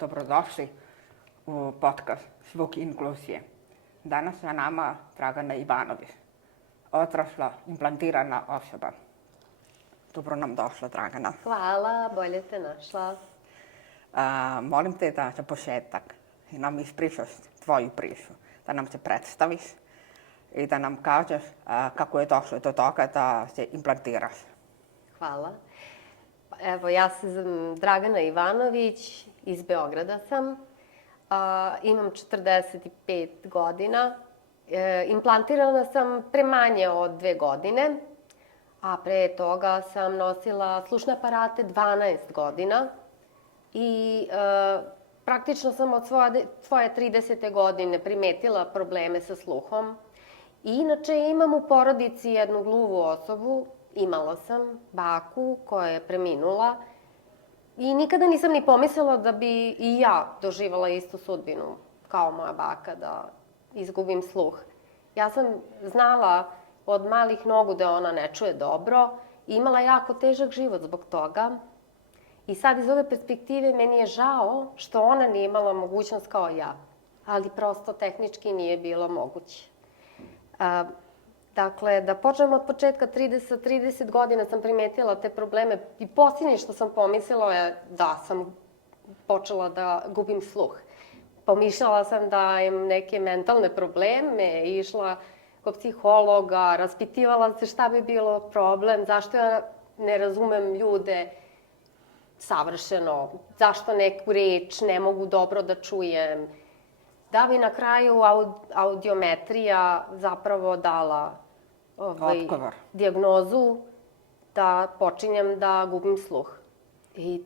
Dobrodošli u podcast Zvuk inkluzije. Danas sa nama Dragana Ivanović, odrasla implantirana osoba. Dobro nam došla, Dragana. Hvala, bolje te našla. Molim te da za početak nam ispričaš tvoju priču, da nam se predstaviš i da nam kažeš kako je došlo do toga da se implantiraš. Hvala. Evo, ja sam Dragana Ivanović, iz Beograda sam. Imam 45 godina. Implantirana sam pre manje od 2 godine, a pre toga sam nosila slušne aparate 12 godina. I praktično sam od svoje 30. godine primetila probleme sa sluhom. I inače imam u porodici jednu gluvu osobu. Imala sam baku koja je preminula i nikada nisam ni pomislila da bi i ja doživjela istu sudbinu kao moja baka, da izgubim sluh. Ja sam znala od malih nogu da ona ne čuje dobro i imala jako težak život zbog toga. I sad iz ove perspektive meni je žao što ona nije imala mogućnost kao ja, ali prosto tehnički nije bilo moguće. Dakle, da počnemo od početka, 30 godina sam primetila te probleme i posljednje što sam pomislila je da sam počela da gubim sluh. Pomišljala sam da imam neke mentalne probleme, išla kod psihologa, raspitivala se šta bi bilo problem, zašto ja ne razumem ljude savršeno, zašto neku reč ne mogu dobro da čujem. Da bi na kraju audiometrija zapravo dala dijagnozu da počinjem da gubim sluh. I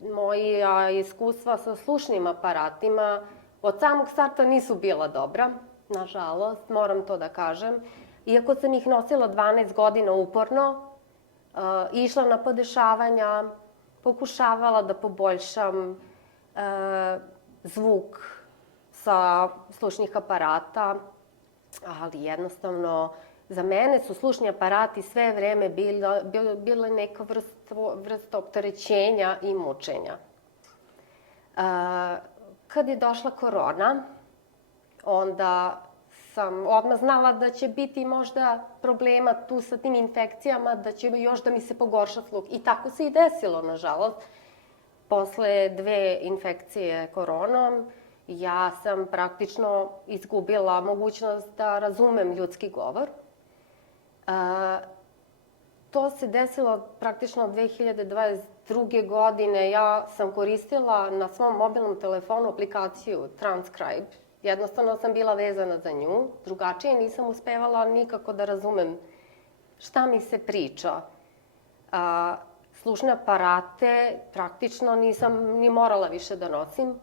moja iskustva sa slušnim aparatima od samog starta nisu bila dobra, nažalost, moram to da kažem. Iako sam ih nosila 12 godina uporno, išla na podešavanja, pokušavala da poboljšam zvuk sa slušnih aparata, ali jednostavno za mene su slušni aparati sve vreme bile neka vrsta opterećenja i mučenja. Kad je došla korona, onda sam odmah znala da će biti možda problema tu sa tim infekcijama, da će još da mi se pogorša sluh. I tako se i desilo, nažalost. Posle 2 infekcije koronom, ja sam praktično izgubila mogućnost da razumem ljudski govor. To se desilo praktično 2022. godine. Ja sam koristila na svom mobilnom telefonu aplikaciju Transcribe. Jednostavno sam bila vezana za nju. Drugačije nisam uspevala nikako da razumem šta mi se priča. Slušne aparate praktično nisam ni morala više da nosim.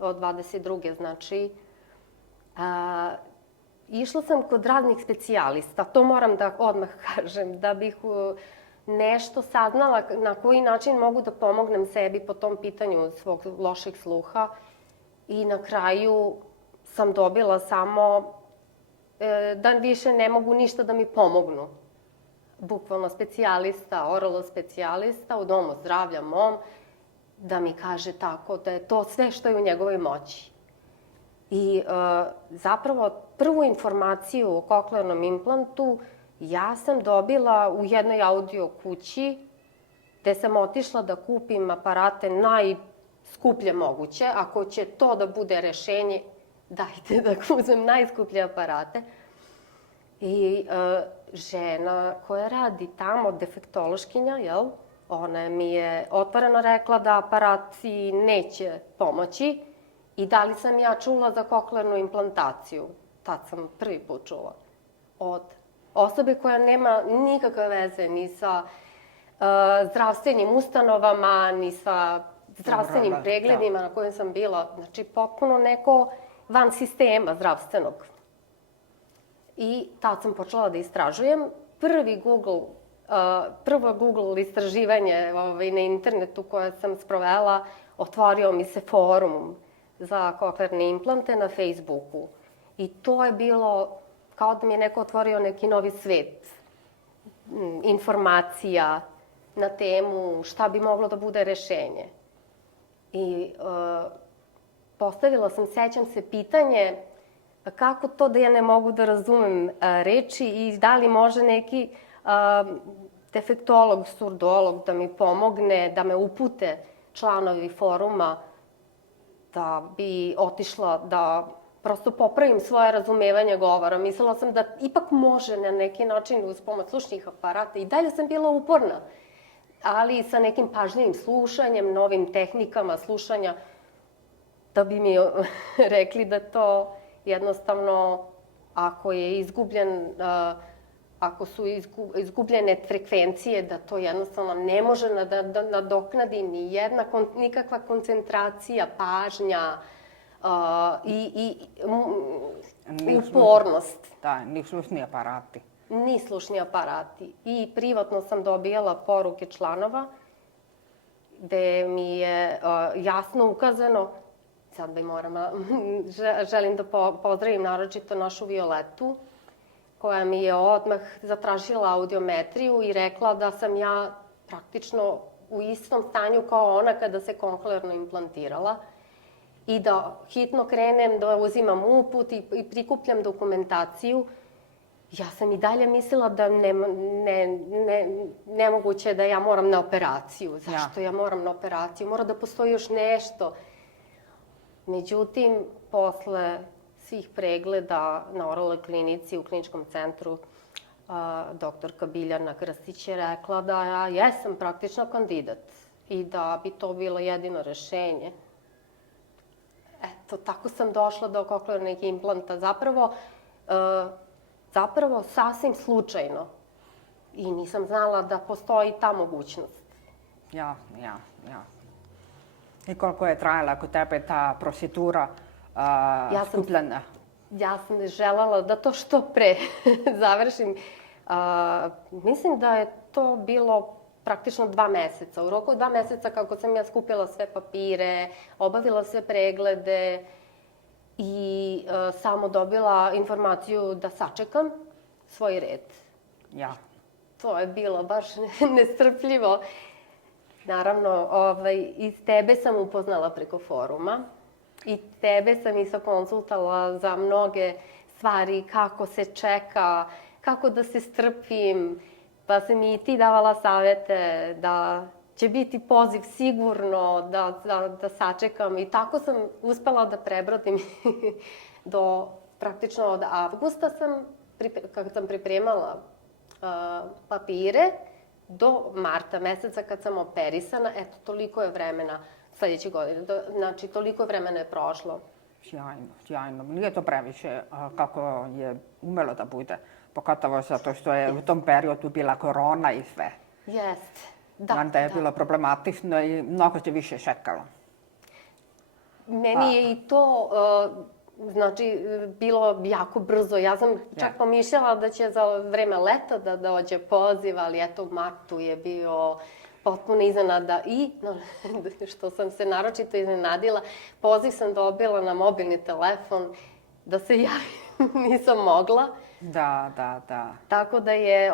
Od 22. znači. Išla sam kod raznih specijalista, to moram da odmah kažem, da bih nešto saznala na koji način mogu da pomognem sebi po tom pitanju svog lošeg sluha. I na kraju sam dobila samo da više ne mogu ništa da mi pomognu. Bukvalno specijalista, oralo-specijalista u domu zdravlja mom, da mi kaže tako da je to sve što je u njegovoj moći. I zapravo prvu informaciju o koklearnom implantu ja sam dobila u jednoj audio kući gde sam otišla da kupim aparate najskuplje moguće. Ako će to da bude rešenje, dajte da uzmem najskuplje aparate. I žena koja radi tamo, defektološkinja, ona mi je otvoreno rekla da aparati neće pomoći. I da li sam ja čula za koklearnu implantaciju? Tad sam prvi put čula. Od osobe koja nema nikakve veze ni sa zdravstvenim ustanovama, ni sa zdravstvenim pregledima na kojem sam bila. Znači, potpuno neko van sistema zdravstvenog. I tad sam počela da istražujem. Prvo Google istraživanje na internetu koje sam sprovela, otvorio mi se forum za koklearne implante na Facebooku. I to je bilo kao da mi je neko otvorio neki novi svet informacija na temu šta bi moglo da bude rešenje. I postavila sam, sećam se, pitanje kako to da ja ne mogu da razumem reči i da li može neki defektolog, surdolog da mi pomogne, da me upute članovi foruma da bi otišla da prosto popravim svoje razumevanje govora. Mislila sam da ipak može na neki način uz pomoć slušnih aparata. I dalje sam bila uporna, ali sa nekim pažljivim slušanjem, novim tehnikama slušanja, da bi mi rekli da to jednostavno, ako je izgubljen, ako su izgubljene frekvencije, da to jednostavno ne može da nadoknadi nikakva koncentracija, pažnja i upornost. Da, ni slušni aparati. Ni slušni aparati. I privatno sam dobijala poruke članova gde mi je jasno ukazano, sad želim da pozdravim naročito našu Violetu, koja mi je odmah zatražila audiometriju i rekla da sam ja praktično u istom stanju kao ona kada se kohlearno implantirala i da hitno krenem da uzimam uput i prikupljam dokumentaciju. Ja sam i dalje mislila da nemoguće da ja moram na operaciju. Zašto ja moram na operaciju? Mora da postoji još nešto. Međutim, posle svih pregleda na oralnoj klinici u kliničkom centru, doktorka Biljana Krstić je rekla da ja jesam praktično kandidat i da bi to bilo jedino rešenje. Eto, tako sam došla do koklearnih implanta. Zapravo sasvim slučajno. I nisam znala da postoji ta mogućnost. Ja. I koliko je trajala kod tebe ta procedura skupljanja? Ja sam želala da to što pre završim. Mislim da je to bilo praktično 2 meseca. U roku 2 meseca kako sam ja skupila sve papire, obavila sve preglede i samo dobila informaciju da sačekam svoj red. Ja. To je bilo baš nestrpljivo. Naravno, i tebe sam upoznala preko foruma i tebe sam isto konsultala za mnoge stvari, kako se čeka, kako da se strpim, pa sam i ti davala savete da će biti poziv sigurno, da sačekam i tako sam uspela da prebrodim do praktično od avgusta kad sam pripremala papire, do marta meseca kad sam operisana, eto, toliko je vremena sledeće godine, znači toliko vremena je prošlo. Sjajno. Nije to previše kako je umelo da bude, pogotovo zato što je u tom periodu bila korona i sve. Jeste, da je bilo problematično i mnogo se više čekalo. Meni je i to, znači, bilo jako brzo. Ja sam čak pomišljala da će za vreme leta da dođe poziv, ali eto, u martu je bio potpuno iznenada i, što sam se naročito iznenadila, poziv sam dobila na mobilni telefon da se javim, nisam mogla. Da. Tako da je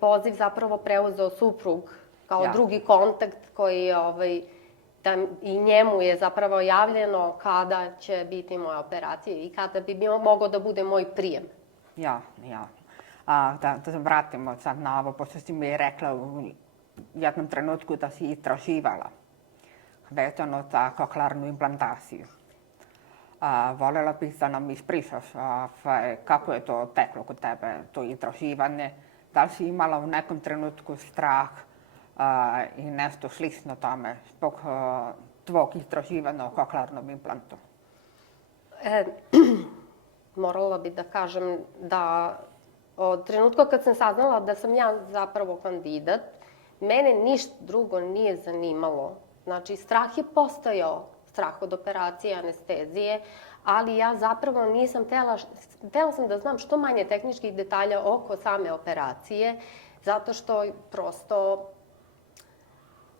poziv zapravo preuzeo suprug kao drugi kontakt koji i njemu je zapravo javljeno kada će biti moja operacija i kada bi mogao da bude moj prijem. Ja. Da se vratimo sad na ovo, pošto si mi rekla u jednom trenutku da si istraživala vezano za koklearnu implantaciju. Voljela bih da nam ispričaš kako je to teklo kod tebe, to istraživanje. Da li si imala u nekom trenutku strah i nešto slično tome zbog tvog istraživanja o koklearnom implantu? Morala bih da kažem da od trenutka kad sam saznala da sam ja zapravo kandidat, mene ništa drugo nije zanimalo. Znači, strah je postojao, strah od operacije, anestezije, ali ja zapravo nisam htela sam da znam što manje tehničkih detalja oko same operacije, zato što prosto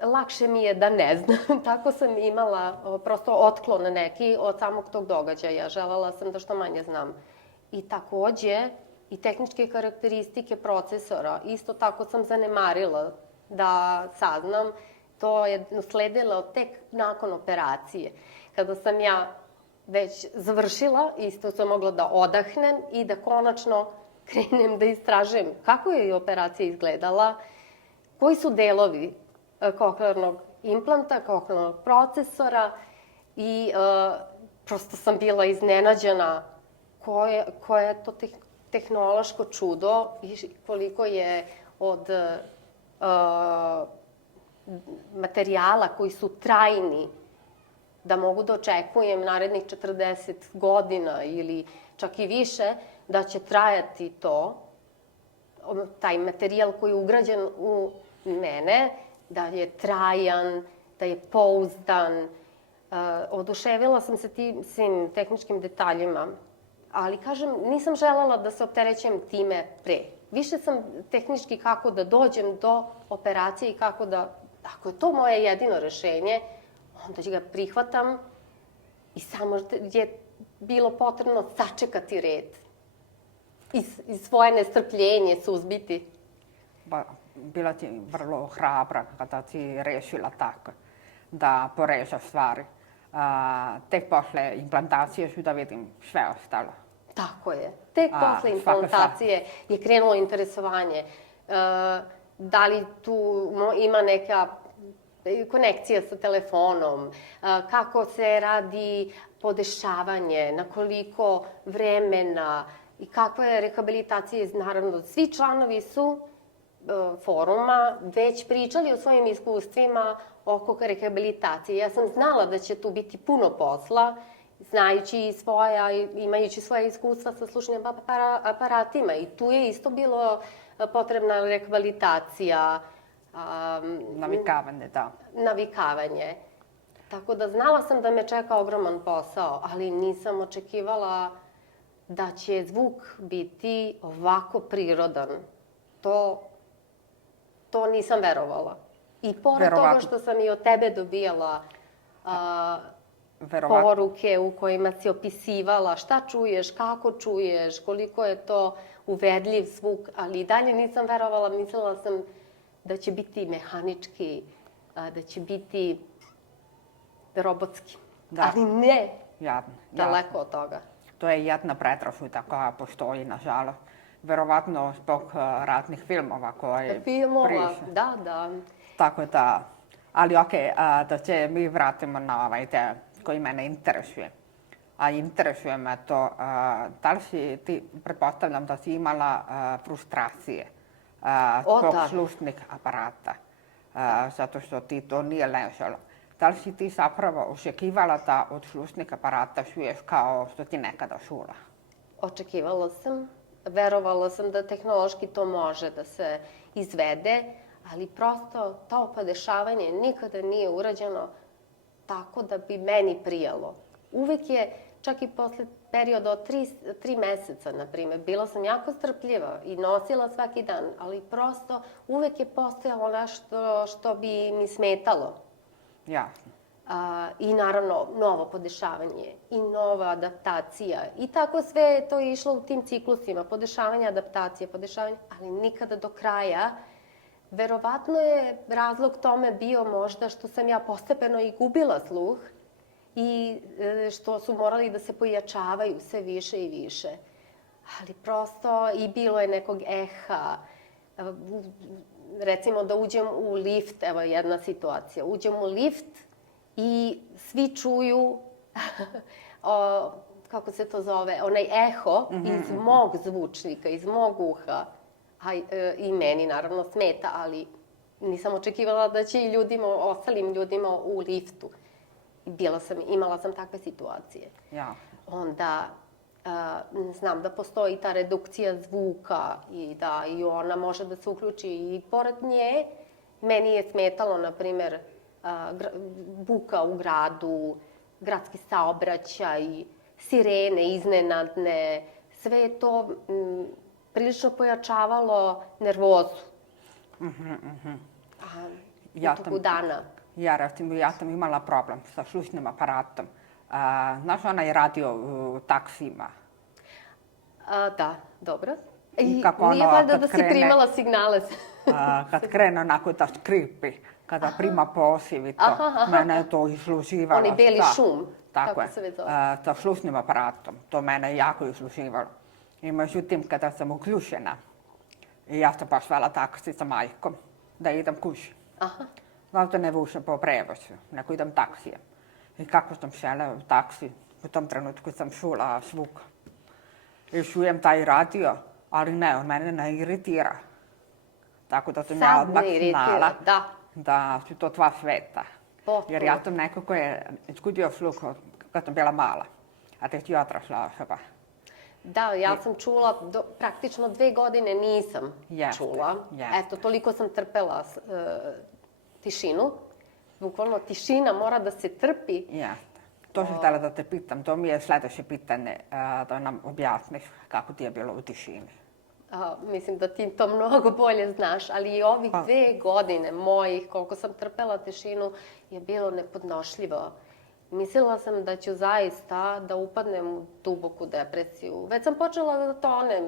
lakše mi je da ne znam. Tako sam imala prosto otklon neki od samog tog događaja. Želela sam da što manje znam. I takođe, i tehničke karakteristike procesora. Isto tako sam zanemarila da saznam, To je usledilo tek nakon operacije. Kada sam ja već završila, isto sam mogla da odahnem i da konačno krenem da istražujem kako je operacija izgledala, koji su delovi koklearnog implanta, koklearnog procesora i prosto sam bila iznenađena koje je to tehnološko čudo i koliko je od materijala koji su trajni, da mogu da očekujem narednih 40 godina ili čak i više, da će trajati taj materijal koji je ugrađen u mene, da je trajan, da je pouzdan. Oduševila sam se svim tehničkim detaljima, ali kažem, nisam želela da se opterećem time pre. Više sam tehnički kako da dođem do operacije i kako da, ako je to moje jedino rešenje, onda ga prihvatam i samo je bilo potrebno sačekati red i svoje nestrpljenje suzbiti. Bila ti vrlo hrabra kada si rešila tako da porežaš stvari. Tek posle implantacije ću da vidim sve ostalo. Tako je. Tek posle implantacije je krenulo interesovanje. Da li tu ima neka konekcija sa telefonom, kako se radi podešavanje, na koliko vremena i kakva je rehabilitacija. Naravno, svi članovi su foruma već pričali o svojim iskustvima oko rehabilitacije. Ja sam znala da će tu biti puno posla, znajući imajući svoje iskustva sa slušnim aparatima. I tu je isto bilo potrebna rehabilitacija. Navikavanje, da. Navikavanje. Tako da znala sam da me čeka ogroman posao, ali nisam očekivala da će zvuk biti ovako prirodan. To nisam verovala. I pored toga što sam i od tebe dobijala poruke u kojima si opisivala šta čuješ, kako čuješ, koliko je to uverljiv zvuk, ali i dalje nisam verovala, mislila sam da će biti mehanički, da će biti robotski. Ali ne, daleko od toga. To je jedna predrasuda koja postoji, nažalost. Verovatno zbog raznih filmova koje Filmova, da. Tako da, ali okej, da se mi vratimo na ovaj deo koji mene interesuje. A interesuje me to, da li si ti, pretpostavljam da si imala frustracije zbog slušnih aparata, zato što ti to nije ležalo. Da li si ti zapravo očekivala da od slušnih aparata čuješ kao što ti nekada čula? Očekivala sam. Verovala sam da tehnološki to može da se izvede, ali prosto to podešavanje nikada nije urađeno tako da bi meni prijalo. Uvek je, čak i posle perioda od 3 meseca, na primer, bila sam jako strpljiva i nosila svaki dan, ali prosto uvek je postojalo nešto što bi mi smetalo. Jasno. I naravno novo podešavanje i nova adaptacija i tako sve je to išlo u tim ciklusima, podešavanje, adaptacije, podešavanje, ali nikada do kraja. Verovatno je razlog tome bio možda što sam ja postepeno i gubila sluh i što su morali da se pojačavaju sve više i više. Ali prosto i bilo je nekog eha. Recimo da uđem u lift, evo jedna situacija, uđem u lift i svi čuju, kako se to zove, onaj eho iz mog zvučnika, iz mog uha. I meni naravno smeta, ali nisam očekivala da će i ostalim ljudima u liftu. Imala sam takve situacije. Onda znam da postoji ta redukcija zvuka i da i ona može da se uključi i pored nje. Meni je smetalo, na primer, buka u gradu, gradski saobraćaj, sirene iznenadne, sve je to prilično pojačavalo nervozu. U toku dana. Ja sam imala problem sa slušnim aparatom. Znaš onaj radio u taksima? Da, dobro. I nije valjda da si primala signale. Kad krene onako da škripi, kada prima poziv i to, mene je to izluživalo. Onaj beli šum, tako kako se već zove. Sa slušnim aparatom, to mene jako izluživalo. I međutim, kada sam uključena, i ja sam baš vala taksi sa majkom, da idem kući. Zato ne vušem po prevozu, nego idem taksijem. I kako sam šela u taksi, u tom trenutku sam čula zvuk. I čujem taj radio, ali ne, on mene ne iritira. Tako da sam ja odmah znala da su to dva sveta. Jer ja sam neko ko je izgubio sluh kad sam bila mala, a tek i odrasla osoba. Da, ja sam čula, praktično 2 godine nisam čula. Eto, toliko sam trpela tišinu. Bukvalno tišina mora da se trpi. Jeste. To sam htjela da te pitam, to mi je sljedeće pitanje, da nam objasniš kako ti je bilo u tišini. Mislim da ti to mnogo bolje znaš, ali i ovih 2 godine mojih, koliko sam trpela tišinu, je bilo nepodnošljivo. Mislila sam da ću zaista da upadnem u duboku depresiju. Već sam počela da tonem.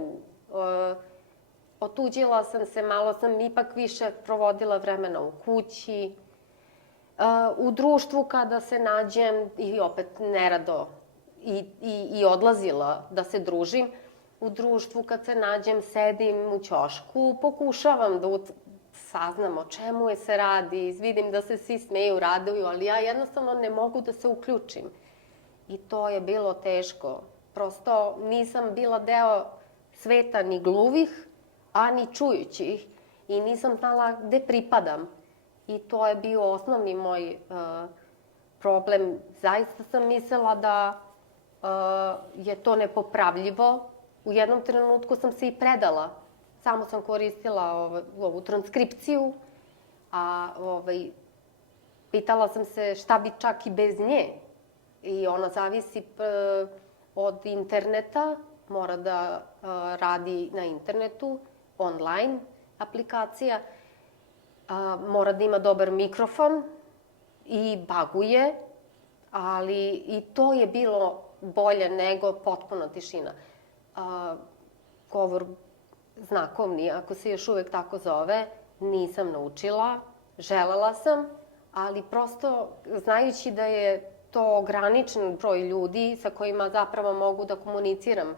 Otuđila sam se, malo sam ipak više provodila vremena u kući. U društvu kada se nađem, i opet nerado, i odlazila da se družim, u društvu kad se nađem, sedim u ćošku, pokušavam da saznam o čemu je se radi, vidim da se svi smeju, raduju, ali ja jednostavno ne mogu da se uključim. I to je bilo teško. Prosto nisam bila deo sveta ni gluvih, a ni čujućih. I nisam znala gde pripadam. I to je bio osnovni moj problem. Zaista sam mislila da je to nepopravljivo. U jednom trenutku sam se i predala. Samo sam koristila ovu transkripciju, a pitala sam se šta bi čak i bez nje. I ona zavisi od interneta, mora da radi na internetu, online aplikacija, mora da ima dobar mikrofon i baguje, ali i to je bilo bolje nego potpuna tišina. Govor znakovni, ako se još uvek tako zove, nisam naučila, želela sam, ali prosto znajući da je to ograničen broj ljudi sa kojima zapravo mogu da komuniciram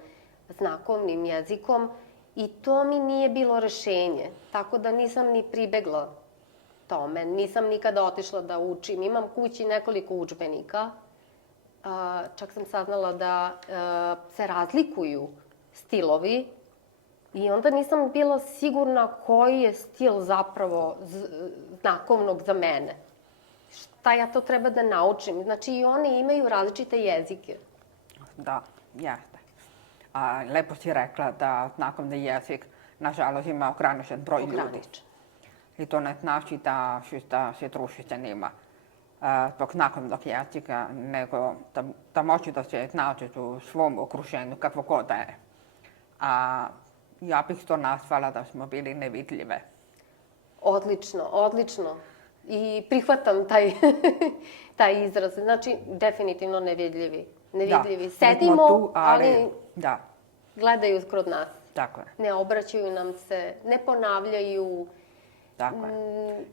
znakovnim jezikom i to mi nije bilo rešenje, tako da nisam ni pribegla tome, nisam nikada otišla da učim. Imam kući nekoliko udžbenika, čak sam saznala da se razlikuju stilovi i onda nisam bila sigurna koji je stil zapravo znakovnog za mene. Šta ja to treba da naučim? Znači i oni imaju različite jezike. Da, jeste. Lepo si rekla da znakovni jezik, nažalost, ima ograničen broj ljudi. I to ne znači da se družite njima zbog znakovnog jezika, nego da može da se nađete u svom okruženju, kakvo god da je. A ja bih to nazvala da smo bili nevidljive. Odlično, odlično. I prihvatam taj izraz. Znači, definitivno nevidljivi. Nevidljivi. Sedimo, ali gledaju kroz nas. Tako je. Ne obraćaju nam se, ne ponavljaju. Tako je.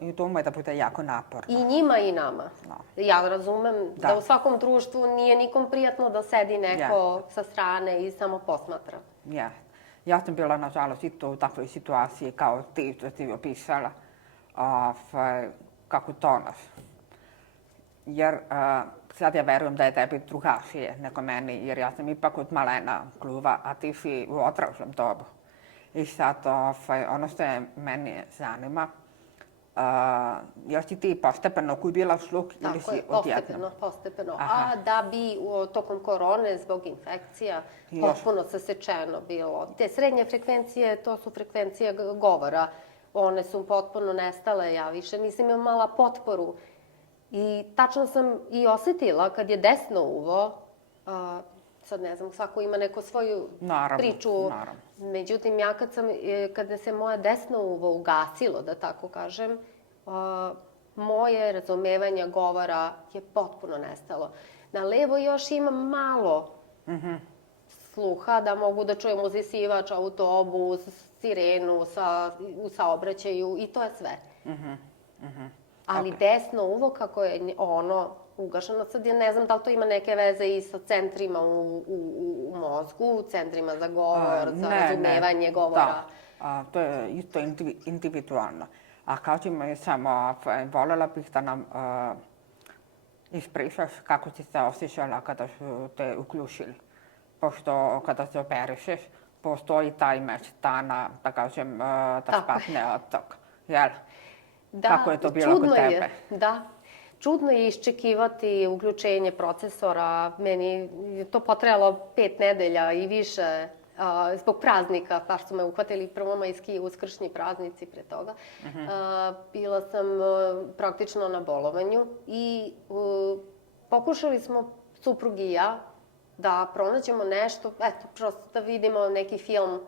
I to ume da bude jako naporno. I njima i nama. Ja razumem da u svakom društvu nije nikom prijatno da sedi neko sa strane i samo posmatra. Ja sam bila, nažalost, i to u takvoj situaciji kao ti što si opisala, kako tonaš. Jer sad ja verujem da je tebi drugačije nego meni, jer ja sam ipak od malena gluva, a ti si u odraslom dobu. I sad, ono što meni zanima, jel si ti postepeno gubila sluh ili si odjednom? Postepeno. A da bi tokom korone zbog infekcija potpuno sasečeno bilo. Te srednje frekvencije, to su frekvencije govora. One su potpuno nestale, ja više nisam imala potporu. I tačno sam i osetila kad je desno uvo, sad ne znam, svako ima neku svoju priču. Naravno. Međutim, ja kada se moje desno uvo ugasilo, da tako kažem, moje razumevanje govora je potpuno nestalo. Na levo još imam malo sluha, da mogu da čujem uzisivač, autobus, sirenu u saobraćaju i to je sve. Ali desno uvo, kako je ono ugašeno, sad ja ne znam da li to ima neke veze i sa centrima u mozgu, centrima za govor, za razumevanje govora. Da, to je isto individualno. A kažem samo, voljela bih da nam ispričaš kako si se osjećala kada su te uključili. Pošto kada se operišeš, postoji taj mjesec dana, da kažem, da spatne od toga. Jel? Da, kako je to bilo kod tebe? Da. Čudno je iščekivati uključenje procesora. Meni je to potrajalo 5 nedelja i više zbog praznika, baš su me uhvatili prvomajski i uskršnji praznici pre toga. Bila sam praktično na bolovanju i pokušali smo, suprug i ja, da pronađemo nešto, eto, prosto da vidimo neki film.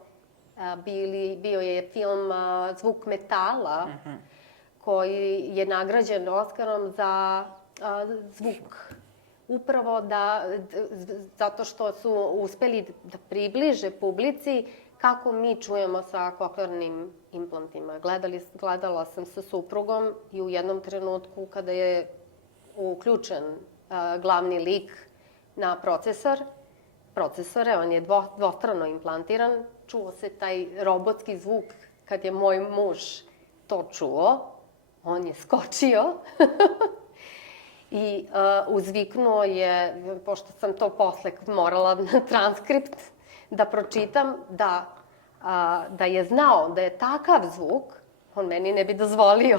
Bio je film Zvuk metala, koji je nagrađen Oskarom za zvuk. Upravo zato što su uspeli da približe publici kako mi čujemo sa koklearnim implantima. Gledala sam sa suprugom i u jednom trenutku kada je uključen glavni lik na procesore, on je dvostrano implantiran, čuo se taj robotski zvuk. Kad je moj muž to čuo, on je skočio i uzviknuo je, pošto sam to posle morala na transkript da pročitam, da je znao da je takav zvuk, on meni ne bi dozvolio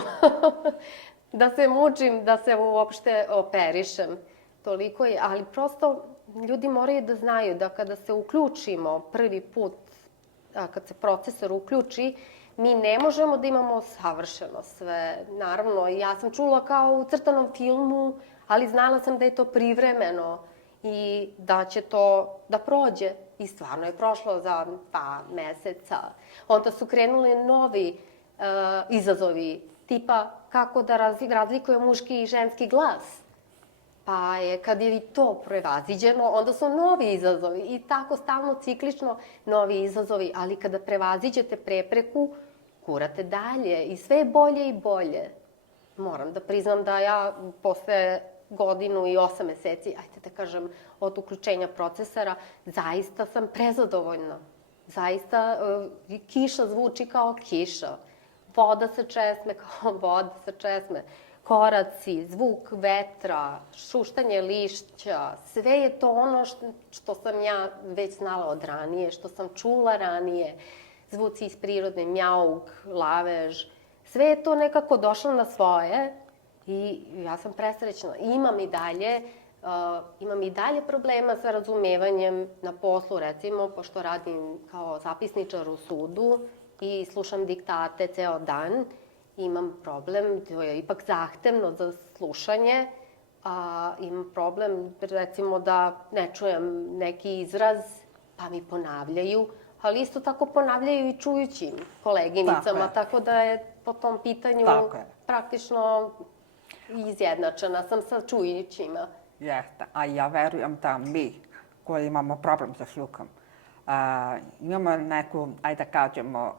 da se mučim, da se uopšte operišem. Toliko je, ali prosto ljudi moraju da znaju da kada se uključimo prvi put, kad se procesor uključi, mi ne možemo da imamo savršeno sve. Naravno, ja sam čula kao u crtanom filmu, ali znala sam da je to privremeno i da će to da prođe. I stvarno je prošlo za 2 meseca. Onda su krenuli novi izazovi, tipa kako da razlikuje muški i ženski glas. Pa je, kad je i to prevaziđeno, onda su novi izazovi i tako stalno ciklično novi izazovi, ali kada prevaziđete prepreku, gurate dalje i sve je bolje i bolje. Moram da priznam da ja posle 1 godinu i 8 meseci, ajde da kažem, od uključenja procesora, zaista sam prezadovoljna. Zaista kiša zvuči kao kiša. Voda se česme kao voda se česme. Koraci, zvuk vetra, šuštanje lišća, sve je to ono što sam ja već znala od ranije, što sam čula ranije. Zvuci iz prirode, mjauk, lavež, sve je to nekako došlo na svoje i ja sam presrećna. Imam i dalje problema sa razumevanjem na poslu, recimo, pošto radim kao zapisničar u sudu i slušam diktate ceo dan. Imam problem, to je ipak zahtevno za slušanje, imam problem, recimo, da ne čujem neki izraz, pa mi ponavljaju, ali isto tako ponavljaju i čujućim koleginicama, tako da je po tom pitanju praktično izjednačena sam sa čujućima. Jeste, a ja verujem da mi koji imamo problem sa sluhom, imamo neku, ajde da kažemo,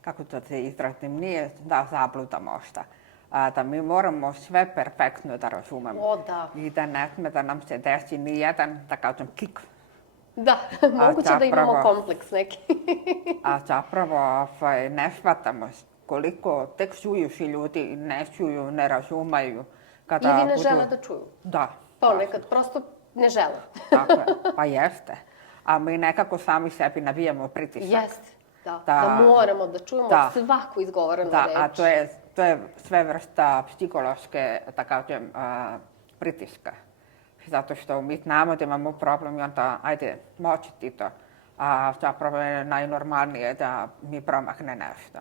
kako to se izrazim, nije da zabluda možda, da mi moramo sve perfektno da razumemo. O, da. I da ne sme da nam se desi ni jedan, da kažem, kik. Da, moguće da imamo kompleks neki. A zapravo ne shvatamo koliko tek čujući ljudi ne čuju, ne razumeju. Ili ne žele da čuju. Da. Ponekad, prosto ne žele. Tako je, pa jeste. A mi nekako sami sebi nabijamo pritisak. Jeste. Da moramo da čujemo svaku izgovorenu reč. Da, a to je sve vrsta psihološke, da kažem, pritiska. Zato što mi znamo da imamo problem i onda, ajde, moći ti to. A zapravo je najnormalnije da mi promahne nešto.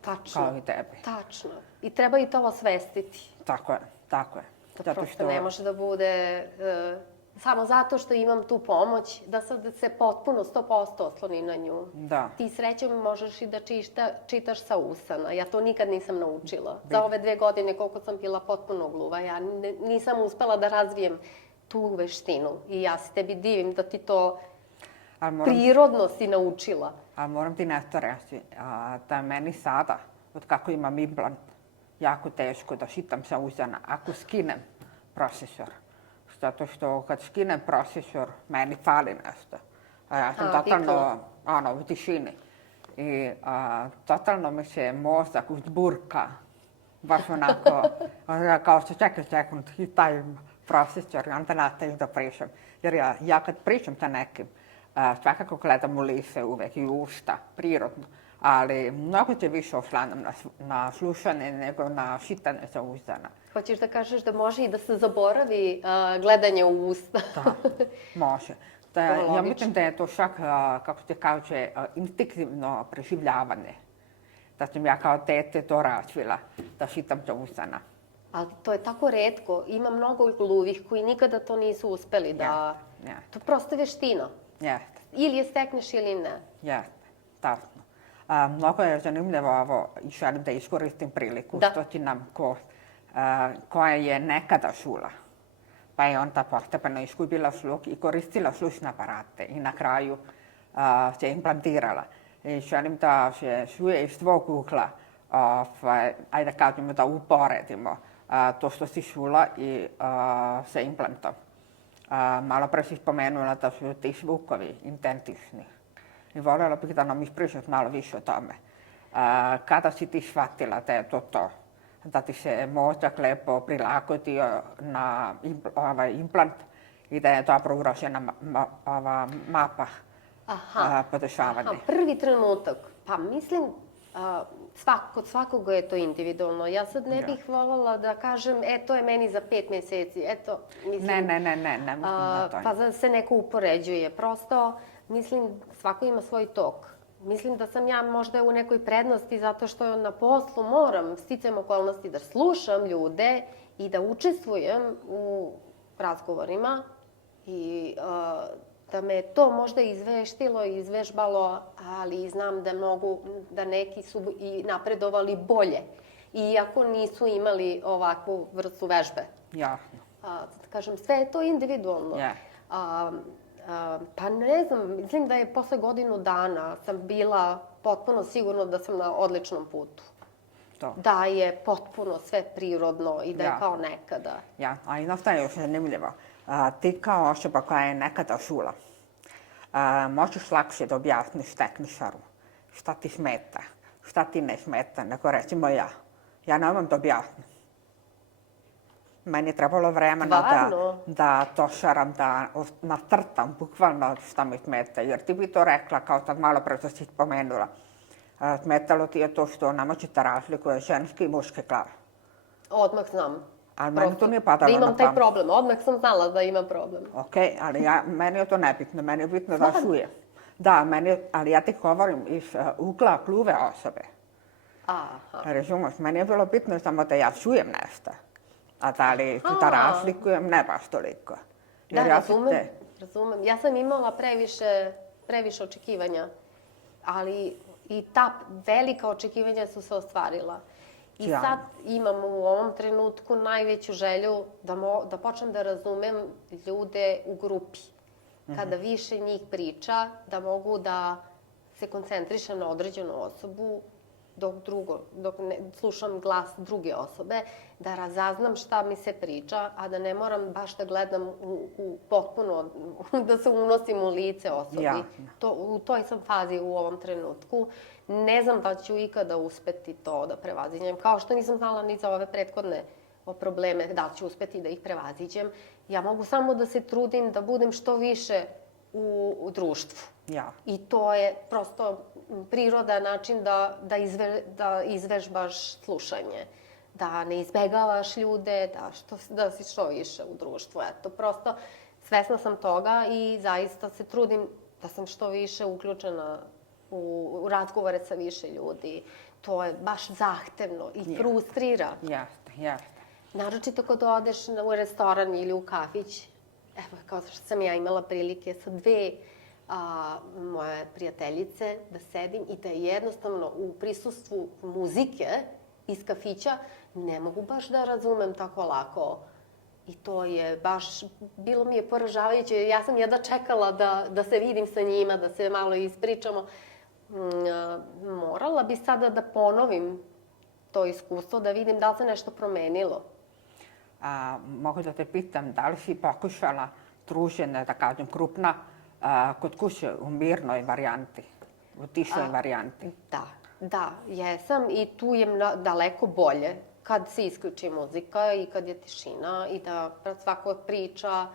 Tačno. Kao i tebi. Tačno. I treba i to osvestiti. Tako je, tako je. Da prosto ne može da bude samo zato što imam tu pomoć, da sad se potpuno 100% osloni na nju. Da. Ti srećom možeš i da čitaš sa usana. Ja to nikad nisam naučila. Za ove 2 godine koliko sam bila potpuno gluva, ja nisam uspela da razvijem tu veštinu. I ja se tebi divim da ti to prirodno si naučila. Ali moram ti nešto reći, da je meni sada, od kako imam implant, jako teško da šitam sa uzana ako skinem procesor. Zato što kad skinem procesor, meni fali nešto. A ja sam totalno u tišini. I totalno mi se mozak uzburka. Baš onako, kao što čekaj sekund, hitajim procesor i onda nastavim da pričam. Jer ja kad pričam sa nekim, svakako gledam u lice uvek i u usta, prirodno. Ali mnogo će više oslanam na slušanje nego na šitanje sa uzdana. Hoćeš da kažeš da može i da se zaboravi gledanje u usta? Da, može. Ja mislim da je to čak, kako se kaže, instinktivno preživljavanje. Da sam ja kao dete to razvila, da šitam sa uzdana. Ali to je tako retko. Ima mnogo gluvih koji nikada to nisu uspeli da... To je prosto veština. Jeste. Ili je stekneš ili ne. Jeste, tačno. Mnogo je zanimljivo ovo i želim da iskoristim priliku što ti nam koja je nekada čula. Pa je onda postepeno izgubila sluh i koristila slušne aparate i na kraju se implantirala. I želim da se čuje iz tvog ugla, ajde da kažemo da uporedimo to što si čula i sa implantom. Malo pre si spomenula da su ti zvukovi identični. I voljela bih da nam ispričaš malo više o tome. Kada si ti shvatila da je to? Da ti se mozak lepo prilagodio na implant i da je dobro ugrožena mapa podešavanja? Prvi trenutak. Pa mislim, kod svakoga je to individualno. Ja sad ne bih voljela da kažem, to je meni za 5 meseci, eto, mislim... Ne mislim na to. Pa da se neko upoređuje. Prosto, mislim, svako ima svoj tok. Mislim da sam ja možda u nekoj prednosti zato što na poslu moram sticajem okolnosti da slušam ljude i da učestvujem u razgovorima i da me to možda izveštilo i izvežbalo, ali znam da neki su i napredovali bolje, iako nisu imali ovakvu vrstu vežbe. Jasno. Kažem, sve je to individualno. Pa ne znam, mislim da je posle godinu dana sam bila potpuno sigurna da sam na odličnom putu. Da je potpuno sve prirodno i da je kao nekada. Ja, a i šta je još zanimljivo. Ti kao osoba koja je nekada čula, možeš lakše da objasniš tehničaru šta ti smeta, šta ti ne smeta, nego recimo ja. Ja ne umem da objasnim. Meni je trebalo vremena da to šaram, da nacrtam bukvalno šta mi smeta. Jer ti bi to rekla, kao sad malo pre što si spomenula. Smetalo ti je to što namoćite razlikuje ženske i muške glave. Odmah znam. Ali meni to nije padalo na pamet. Da imam taj problem, odmah sam znala da imam problem. Okej, ali meni je to nebitno, meni je bitno da čujem. Da, ali ja ti govorim iz ugla gluve osobe. Razumeš, meni je bilo bitno samo da ja čujem nešto. A da li da razlikujem, ne baš toliko. Da, razumem. Ja sam imala previše očekivanja, ali i ta velika očekivanja su se ostvarila. I sad imam u ovom trenutku najveću želju da počnem da razumem ljude u grupi. Kada više njih priča, da mogu da se koncentrišem na određenu osobu, dok slušam glas druge osobe, da razaznam šta mi se priča, a da ne moram baš da gledam potpuno, da se unosim u lice osobi. U toj sam fazi u ovom trenutku. Ne znam da ću ikada uspeti to da prevaziđem, kao što nisam znala ni za ove prethodne probleme, da ću uspeti da ih prevaziđem. Ja mogu samo da se trudim da budem što više u društvu. I to je prosto prirodan način da izvežbaš slušanje. Da ne izbegavaš ljude, da si što više u društvu. Eto, prosto svesna sam toga i zaista se trudim da sam što više uključena u razgovore sa više ljudi. To je baš zahtevno i frustrira. Jeste. Naročito kad odeš u restoran ili u kafić, evo kao što sam ja imala prilike sa 2 moje prijateljice da sedim i da jednostavno u prisustvu muzike iz kafića ne mogu baš da razumem tako lako I to je baš, bilo mi je poražavajuće. Ja sam jedva čekala da se vidim sa njima, da se malo ispričamo. Morala bi sada da ponovim to iskustvo, da vidim da li se nešto promenilo. Mogu da te pitam, da li si pokušala druženje, da kažem, krupna, kod kuće u mirnoj varijanti, u tišoj varijanti? Da, jesam i tu je daleko bolje kad se isključi muzika i kad je tišina i da svako priča,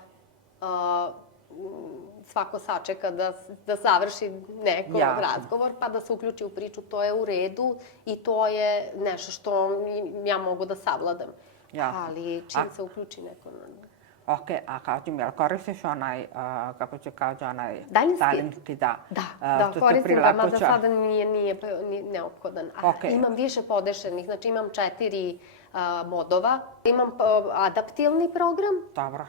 svako sačeka da završi neko razgovor pa da se uključi u priču, to je u redu i to je nešto što ja mogu da savladam. Ali čim se uključi neko... Ok, a kaži mi, jel koristiš onaj, kako će kaže, onaj... Daljinski? Da. Da, koristim ga, mada sada nije neophodan. Imam više podešenih, znači imam 4 modova. Imam adaptilni program. Dobro.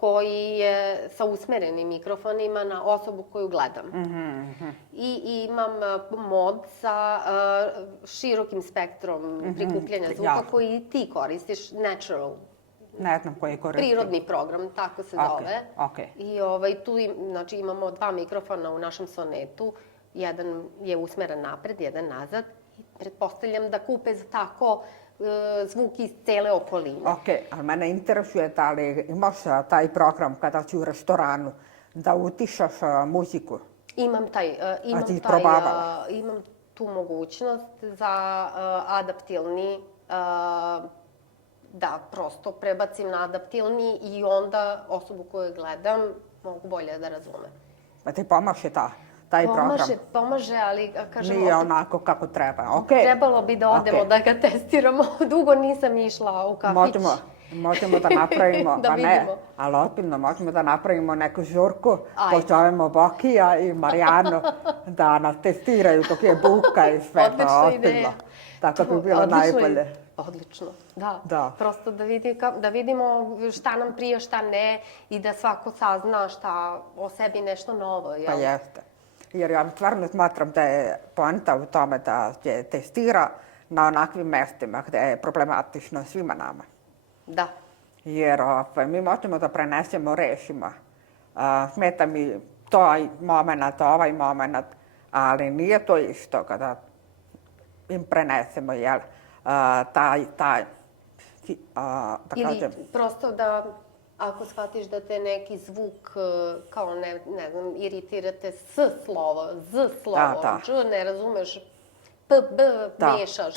Koji je sa usmerenim mikrofonima na osobu koju gledam. I imam mod sa širokim spektrom prikupljanja zvuka koji ti koristiš, natural. Ne znam koji koristim. Prirodni program, tako se zove. I tu imamo 2 mikrofona u našem sonetu. Jedan je usmeren napred, jedan nazad. Pretpostavljam da kupe tako zvuk iz cele okoline. Ok, ali mene interesuje da li imaš taj program kada si u restoranu, da utišaš muziku? Imam tu mogućnost za adaptilni, da prosto prebacim na adaptilni i onda osobu koju gledam mogu bolje da razume. Pa ti pomaže taj program? Pomaže, ali kažemo... Nije onako kako treba, ok. Trebalo bi da odemo da ga testiramo. Dugo nisam išla u kafić. Možemo da napravimo, pa ne, ali ozbiljno, možemo da napravimo neku žurku, pozovemo Bokija i Marijanu da nas testiraju dok je buka i sve to, ozbiljno. Tako bi bilo najbolje. Odlično, da. Prosto da vidimo šta nam prija, šta ne i da svako sazna šta o sebi nešto novo. Pa jeste. Jer ja stvarno smatram da je poanta u tome da se testira na onakvim mestima gde je problematično svima nama. Da. Jer mi možemo da prenesemo rešima. Smeta mi taj moment, ovaj moment, ali nije to isto kada im prenesemo, jel? Ili prosto da, ako shvatiš da te neki zvuk, kao ne znam, iritirate s slovo, z slovo, č, ne razumeš, p, b, mešaš.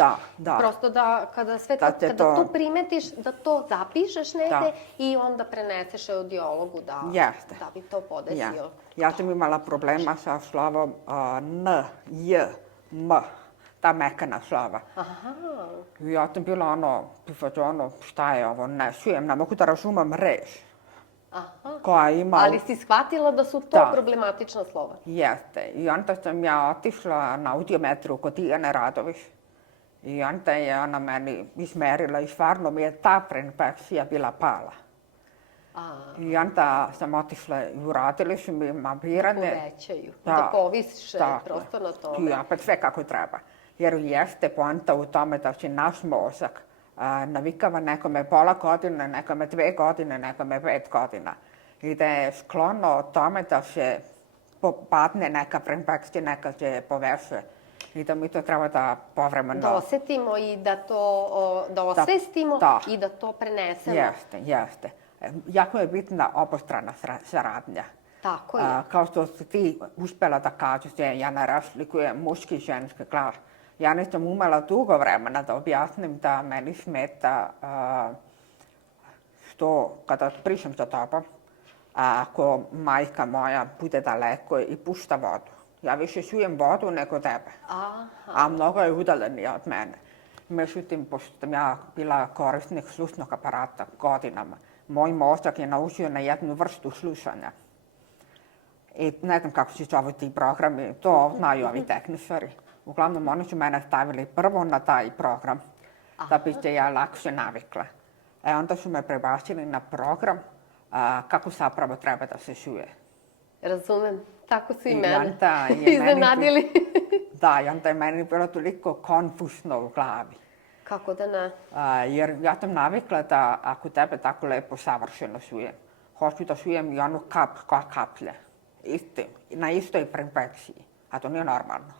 Prosto da, kada to primetiš, da to zapišeš negde i onda preneseš u dijalogu da bi to podesio. Ja sam imala problema sa slovom n, j, m. Ta mekana slova. I ja sam bila šta je ovo, ne čujem, ne mogu da razumem reč. Koja ima... Ali si shvatila da su to problematična slova? Jeste. I onda sam ja otišla na audiometru kod Ijane Radović. I onda je ona meni izmerila i stvarno mi je ta frekvencija bila pala. I onda sam otišla i uradili su mi mapiranje. Povećaju, da povisiše prosto na tome. I opet sve kako treba. Jer jeste poanta u tome da će naš mozak navikava nekome pola godine, nekome 2 godine, nekome 5 godina. I da je sklono tome da se padne neka frekvencija, neka se poveše. I da mi to treba da povremeno... Da osetimo i da osvestimo i da to prenesemo. Jeste. Jako je bitna obostrana saradnja. Tako je. Kao što si ti uspela da kažeš, ja ne razlikujem muški i ženski glas. Ja nisam umela dugo vremena da objasnim da meni smeta što kada pričam sa tobom, ako majka moja bude daleko i pušta vodu. Ja više čujem vodu nego tebe, a mnogo je udaljenija od mene. Međutim, pošto sam ja bila korisnik slušnog aparata godinama, moj mozak je naučio na jednu vrstu slušanja. I ne znam kako će zove ti programi, to znaju ovi tehničari. Uglavnom, oni su mene stavili prvo na taj program, da bi se ja lakše navikla. Onda su me prebacili na program kako zapravo treba da se čuje. Razumem, tako su i mene iznenadili. Da, i onda je meni bilo toliko konfuzno u glavi. Kako da ne? Jer ja sam navikla da ako tebe tako lepo savršeno sujem, hoću da sujem i onu kap koja kaplje. Na istoj frekvenciji. A to nije normalno.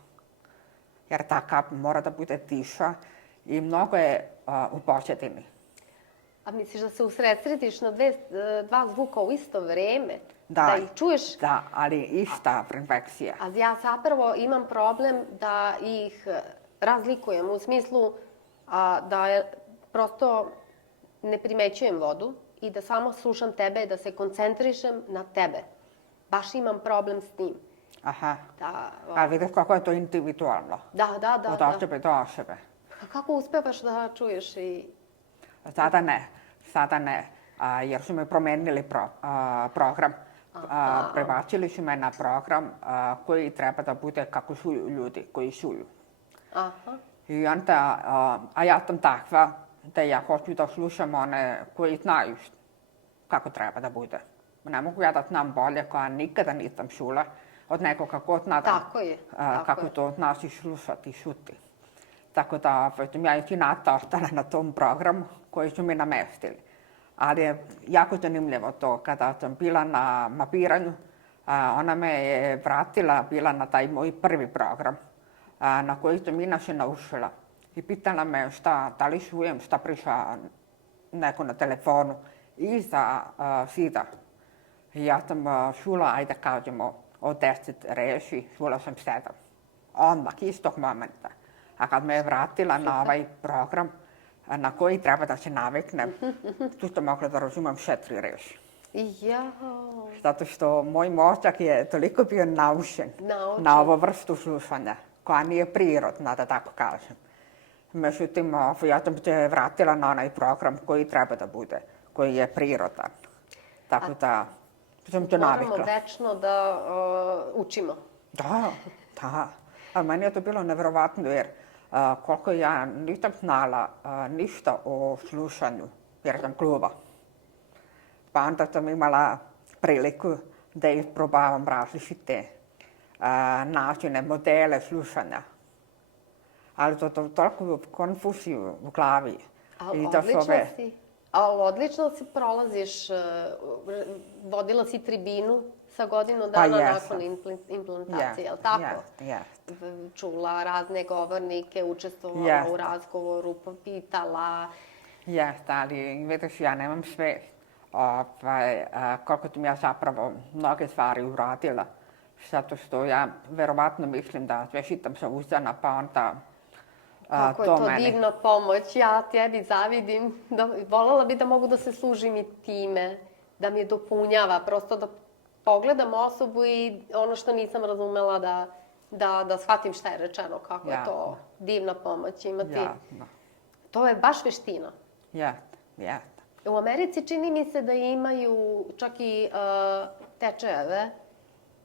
Jer ta kap mora da bude tiša i mnogo je u početini. A misliš da se usredsrediš na dva zvuka u isto vreme? Da, Da ih čuješ? Da, ali ista frekvencija. A ja zapravo imam problem da ih razlikujem u smislu da prosto ne primećujem vodu i da samo slušam tebe, da se koncentrišem na tebe. Baš imam problem s tim. Aha. Da, A vidiš kako je to individualno. Da. Od osobe do osobe. Kako uspevaš da čuješ i... Sada ne, jer su mi promenili program. Prebacili su me na program koji treba da bude kako suju ljudi koji suju. Aha. I onda, a ja sam takva da ja hoću da slušam one koji znaju kako treba da bude. Ne mogu ja da znam bolje koja nikada nisam čula od nekoga ko zna kako to znaš i slušati i šuti. Tako da sam ja i nata ostala na tom programu koji su mi namestili. Ali je jako zanimljivo to, kada sam bila na mapiranju, ona me je vratila, bila na taj moj prvi program, na koji sam inače naučila. I pitala me da li čujem šta priča neko na telefonu iza zida. I ja sam čula, ajde kažemo, od 10 reči, čula sam 7. Odmah, istog momenta. A kad me je vratila na ovaj program, na koji treba da se naviknem, tu sam mogla da razumem 4 reči. Jao. Zato što moj mozak je toliko bio naučen na ovu vrstu slušanja, koja nije prirodna, da tako kažem. Međutim, ja sam se vratila na onaj program koji treba da bude, koji je prirodan. Tako da sam to navikla. Moramo večno da učimo. Da. A meni je to bilo nevjerovatno, jer koliko ja nisam znala ništa o slušanju, jer sam gluva. Pa onda sam imala priliku da isprobavam različite načine, modele slušanja. Ali to toliko konfuziju u glavi. Odlično si prolaziš, vodila si tribinu sa godinu dana nakon implantacije, je li tako? Jeste. Čula razne govornike, učestvovala u razgovoru, pitala. Jeste, ali vidiš, ja nemam svest. Koliko sam ja zapravo mnoge stvari uradila. Zato što ja verovatno mislim da sve šitam sa usana, pa onda kako je to divna pomoć, ja tebi zavidim. Voljela bi da mogu da se služim i time, da mi dopunjava, prosto da pogledam osobu i ono što nisam razumela da shvatim šta je rečeno, kako je to divna pomoć imati. To je baš veština. Jeste. U Americi čini mi se da imaju čak i tečajeve,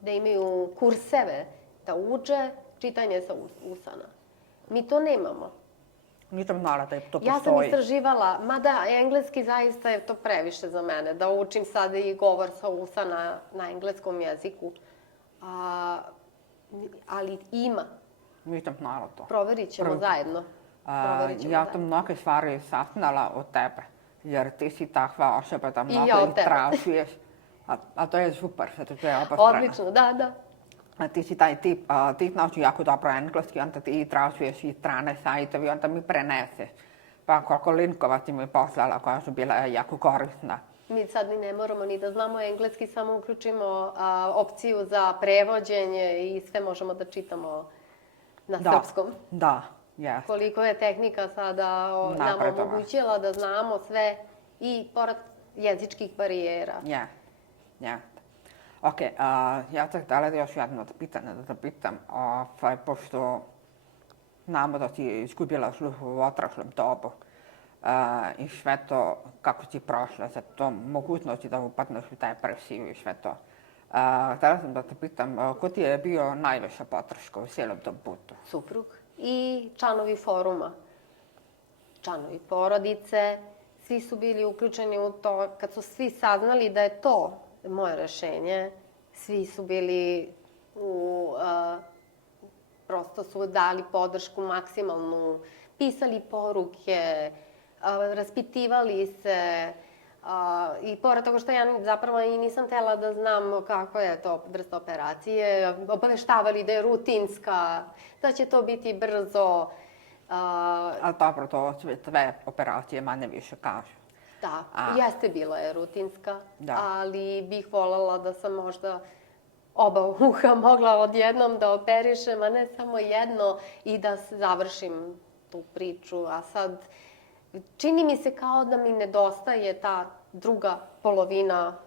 da imaju kurseve, da uče čitanje sa usana. Mi to nemamo. Nisam znala da to postoji. Ja sam istraživala, mada engleski zaista je to previše za mene, da učim sada i govor sa usana na engleskom jeziku. Ali ima. Nisam znala to. Proverit ćemo zajedno. Ja sam mnoge stvari saznala od tebe, jer ti si takva osoba da mnogo istražuješ. A to je super, zato to je obostrano. Odlično, da. Ti si taj tip, ti znaš jako dobro engleski, onda ti tražuješ i strane sajtovi, onda mi preneseš. Pa koliko linkova ti mi poslala koja su bila jako korisna. Mi sad ni ne moramo ni da znamo engleski, samo uključimo opciju za prevođenje i sve možemo da čitamo na srpskom. Da, jeste. Koliko je tehnika sada nam omogućila da znamo sve i pored jezičkih barijera. Jeste. Ok, ja sam htjela još jedno pitanje da te pitam, pošto znamo da si izgubila sluh u odraslom dobu i sve to, kako si prošla sa tom mogućnosti da upadneš u depresiju i sve to. Htjela sam da te pitam, ko ti je bio najveća podrška u cijelom tom putu? Suprug i članovi foruma, članovi porodice, svi su bili uključeni u to. Kad su svi saznali da je to moje rešenje, svi su bili prosto su dali podršku maksimalnu, pisali poruke, raspitivali se, i pored toga što ja zapravo i nisam htela da znam kako je to vrsta operacije, obaveštavali da je rutinska, da će to biti brzo. Ali dobro, to sve operacije manje više kažu. Da, jeste bila je rutinska, Da. ali bih voljela da sam možda oba uha mogla odjednom da operišem, a ne samo jedno i da završim tu priču. A sad, čini mi se kao da mi nedostaje ta druga polovina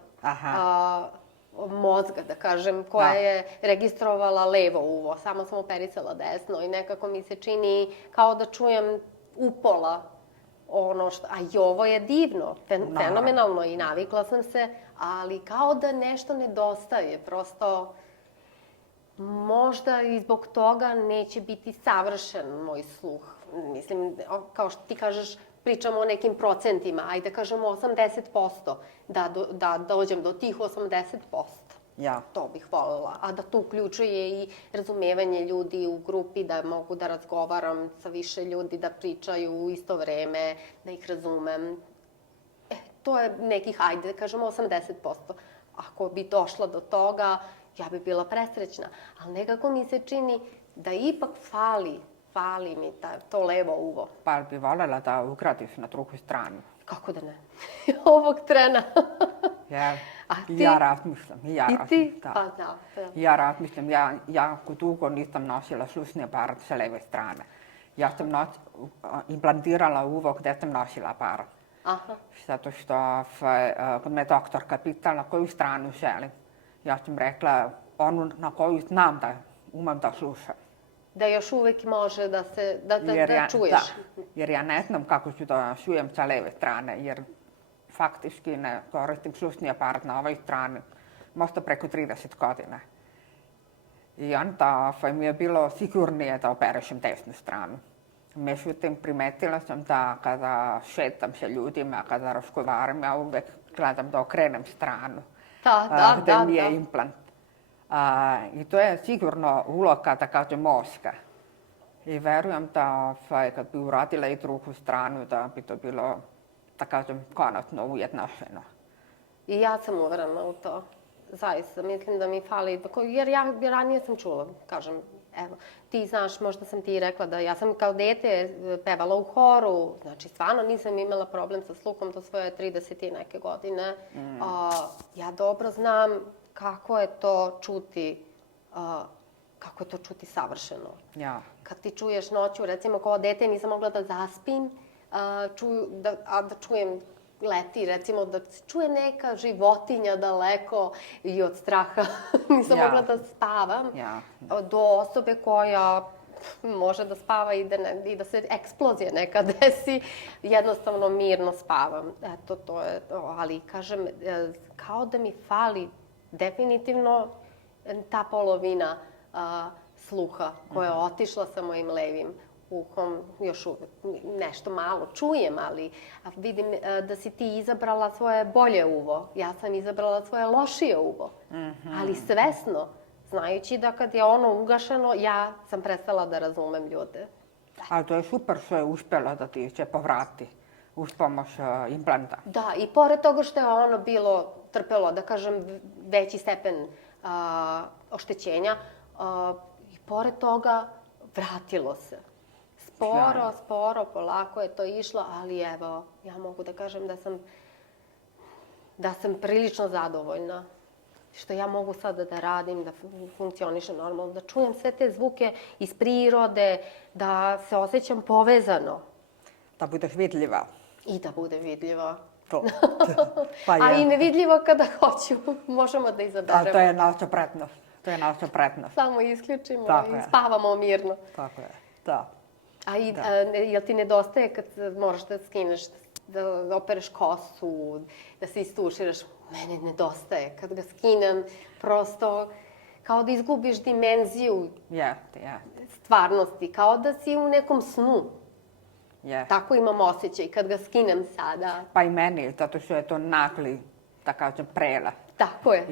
mozga, da kažem, koja je registrovala levo uvo. Samo sam operisala desno i nekako mi se čini kao da čujem upola ono što... A i ovo je divno, fenomenalno i navikla sam se, ali kao da nešto nedostaje. Prosto, možda i zbog toga neće biti savršen moj sluh. Mislim, kao što ti kažeš, pričamo o nekim procentima, ajde da kažemo 80%, da dođem do tih 80%. Ja. To bih voljela. A da to uključuje i razumevanje ljudi u grupi, da mogu da razgovaram sa više ljudi, da pričaju u isto vreme, da ih razumem. To je nekih, ajde da kažemo 80%. Ako bi došla do toga, ja bi bila presrećna. Ali nekako mi se čini da ipak fali mi to levo uvo. Pa bi voljela da ugradiš na drugu stranu? Kako da ne? Ovog trena. Ja razmišljam. I ti? Pa da. Ja razmišljam. Ja jako dugo nisam nosila slušni aparat sa leve strane. Ja sam implantirala uvo gde sam nosila aparat. Zato što kad me doktorka pitala koju stranu želim, ja sam rekla onu na koju znam da umem da slušam. Da još uvek može da čuješ. Jer ja ne znam kako ću da čujem sa leve strane, jer faktički ne koristim slušni aparat na ovoj strani, možda preko 30 godina. I onda mi je bilo sigurnije da operišem desnu stranu. Međutim, primetila sam da kada šetam sa ljudima, kada razgovaram, ja uvek gledam da okrenem stranu gde mi je implant. I to je sigurno uloga, da kažem, mozga. I verujem da kad bi uradila i drugu stranu, da bi to bilo, da kažem, konačno ujednačeno. I ja sam uverena u to. Zaista, mislim da mi fali, jer ja ranije sam čula, kažem, evo, ti znaš, možda sam ti rekla da ja sam kao dete pevala u horu, znači stvarno nisam imala problem sa sluhom do svoje 30 i neke godine. Ja dobro znam kako je to čuti savršeno. Kad ti čuješ noću, recimo kao dete nisam mogla da zaspim, a da čujem leti, recimo da se čuje neka životinja daleko i od straha nisam mogla da spavam, do osobe koja može da spava i da se eksplozija neka desi, jednostavno mirno spavam. Eto, to je to, ali kažem, kao da mi fali definitivno ta polovina sluha koja je otišla sa mojim levim uhom, još uvek nešto malo čujem, ali vidim da si ti izabrala svoje bolje uvo. Ja sam izabrala svoje lošije uvo, ali svesno, znajući da kad je ono ugašeno, ja sam prestala da razumem ljude. Ali to je super što je uspjela da ti će povrati uz pomoć implanta. Da, i pored toga što je ono bilo trpelo, da kažem, veći stepen oštećenja, i pored toga vratilo se. Sporo, polako je to išlo, ali evo, ja mogu da kažem da sam prilično zadovoljna. Što ja mogu sada da radim, da funkcionišem normalno, da čujem sve te zvuke iz prirode, da se osjećam povezano. Da budeš vidljiva. I da bude vidljiva. To. A i nevidljivo kada hoću, možemo da izaberemo. A to je naša prednost. Samo isključimo i spavamo mirno. Tako je, da. A jel ti nedostaje kad moraš da skineš, da opereš kosu, da se istuširaš? Mene nedostaje. Kad ga skinem, prosto kao da izgubiš dimenziju stvarnosti, kao da si u nekom snu. Tako imam osjećaj kad ga skinem sada. Pa i meni, zato što je to nagli, da kažem, prela. Tako je.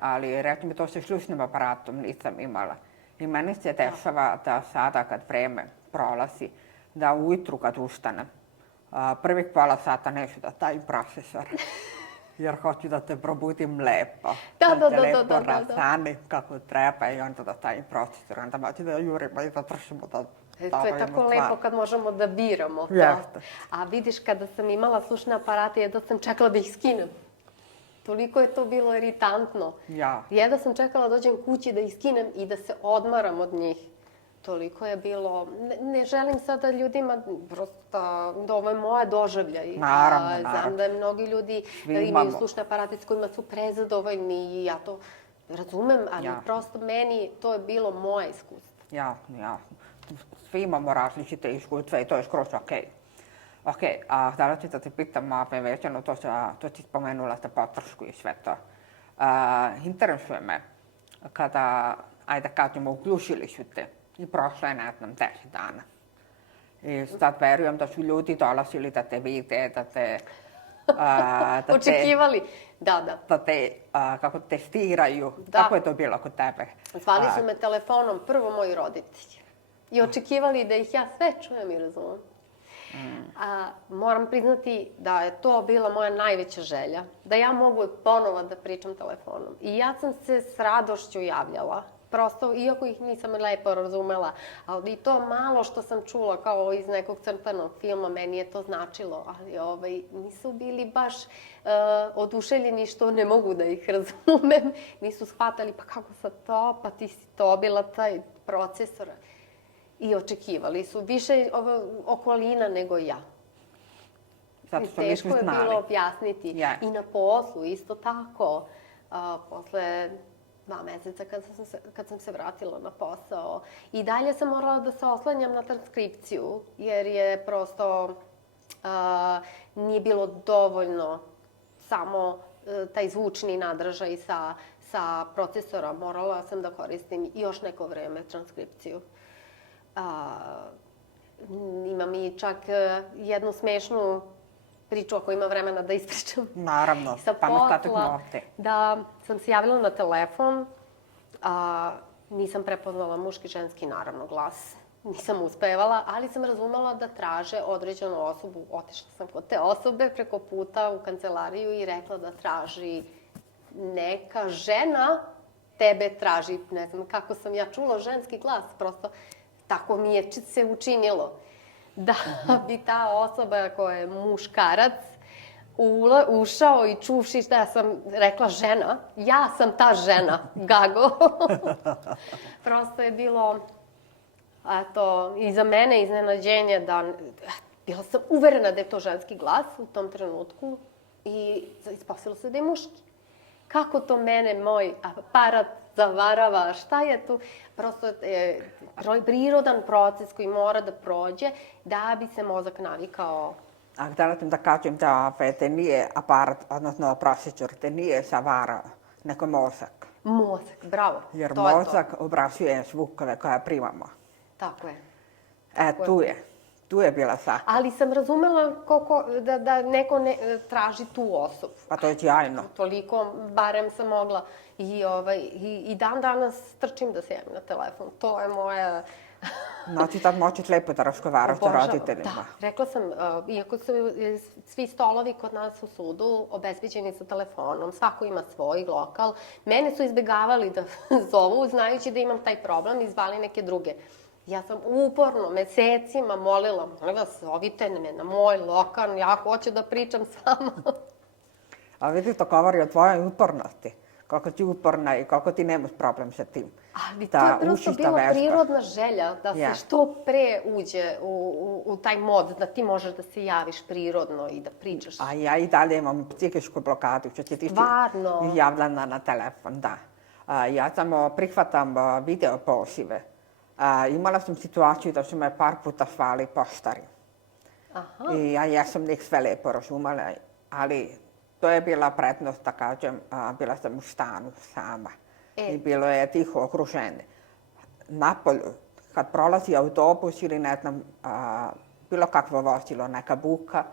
Ali rekli mi to sa slušnim aparatom nisam imala. I meni se dešava da sada kad vreme prolazi, da ujutru kad ustanem, prvih pola sata neću da stavim procesor, jer hoću da te probudim lepo. Da te lepo rastanem kako treba i onda da stavim procesor, onda moći da jurimo i da tršimo da to je tako lepo kad možemo da biramo to. Jeste. A vidiš, kada sam imala slušne aparate, jedva sam čekala da ih skinem. Toliko je to bilo iritantno. Ja. Jedva sam čekala da dođem kući da ih skinem i da se odmaram od njih. Toliko je bilo... Ne želim sada ljudima, prosto, da ovo je moja doživljaj. Naravno. Znam da mnogi ljudi imaju slušne aparate s kojima su prezadovoljni i ja to razumem, ali prosto meni to je bilo moje iskustvo. Jasno. Svi imamo različite iskustva i to je skroz okej. Okej, a htjela ću da te pitam, vezano to si spomenula sa potrošku i sve to. Interesuje me kada, ajde kažemo, uključili su te i prošlo je, ne znam, 10 dana. I sad verujem da su ljudi dolazili da te vide, da te... Očekivali, da. Da te, kako testiraju. Kako je to bilo kod tebe? Zvali su me telefonom prvo moji roditelji i očekivali da ih ja sve čujem i razumem. Moram priznati da je to bila moja najveća želja, da ja mogu ponovo da pričam telefonom. I ja sam se s radošću javljala. Prosto, iako ih nisam lepo razumela, ali to malo što sam čula kao iz nekog crtanog filma, meni je to značilo. Ali nisu bili baš oduševljeni što ne mogu da ih razumem. Nisu shvatali, pa kako sad to, pa ti si dobila taj procesor. I očekivali su više okolina nego ja. Teško je bilo objasniti. I na poslu, isto tako. Posle 2 meseca kad sam se vratila na posao. I dalje sam morala da se oslanjam na transkripciju, jer je prosto nije bilo dovoljno samo taj zvučni nadražaj sa procesora. Morala sam da koristim još neko vreme transkripciju. Imam i čak jednu smešnu priču ako ima vremena da ispričam. Naravno, pa na statak novte. Da sam se javila na telefon, nisam prepoznala muški, ženski, naravno, glas. Nisam uspevala, ali sam razumela da traže određenu osobu. Otišla sam kod te osobe preko puta u kancelariju i rekla da traži neka žena, tebe traži. Ne znam kako sam ja čula ženski glas, prosto tako mi je se učinilo. Da bi ta osoba koja je muškarac ušao i čuvši da sam rekla žena, ja sam ta žena, Gago. Prosto je bilo i za mene iznenađenje da bila sam uverena da je to ženski glas u tom trenutku i ispostavilo se da je muški. Kako to mene, moj aparat zavarava, šta je tu? Prosto je prirodan proces koji mora da prođe da bi se mozak navikao. A htjela sam da kažem da te nije aparat, odnosno procesor, te nije zavarao, nego mozak. Mozak, bravo. Jer mozak obraćuje zvukove koje primamo. Tako je. Tu je bila saka. Ali sam razumela da neko traži tu osobu. Pa to je sjajno. Toliko, barem sam mogla. I dan danas trčim da se javim na telefon. To je moja... Znači, tad moćeš lepo da razgovaraš sa roditeljima. Da, rekla sam, iako su svi stolovi kod nas u sudu obezbeđeni sa telefonom, svako ima svoj lokal, mene su izbjegavali da zovu, znajući da imam taj problem i zvali neke druge. Ja sam uporno, mesecima molila, zovite me na moj lokal, ja hoću da pričam s vama. A vidi, to govori o tvojoj upornosti. Koliko ti uporna i koliko ti nemaš problem sa tim. Ali to je prosto bila prirodna želja da se što pre uđe u taj mod, da ti možeš da se javiš prirodno i da pričaš. A ja i dalje imam psihičku blokadu, što će ti javljena na telefon, da. Ja samo prihvatam video pozive. Imala sam situaciju da su me par puta zvali poštari. I ja sam njih sve lepo razumela, ali to je bila prednost, da kažem, bila sam u stanu sama i bilo je tiho okruženje. Napolju, kad prolazi autobus ili ne znam, bilo kakvo vozilo, neka buka,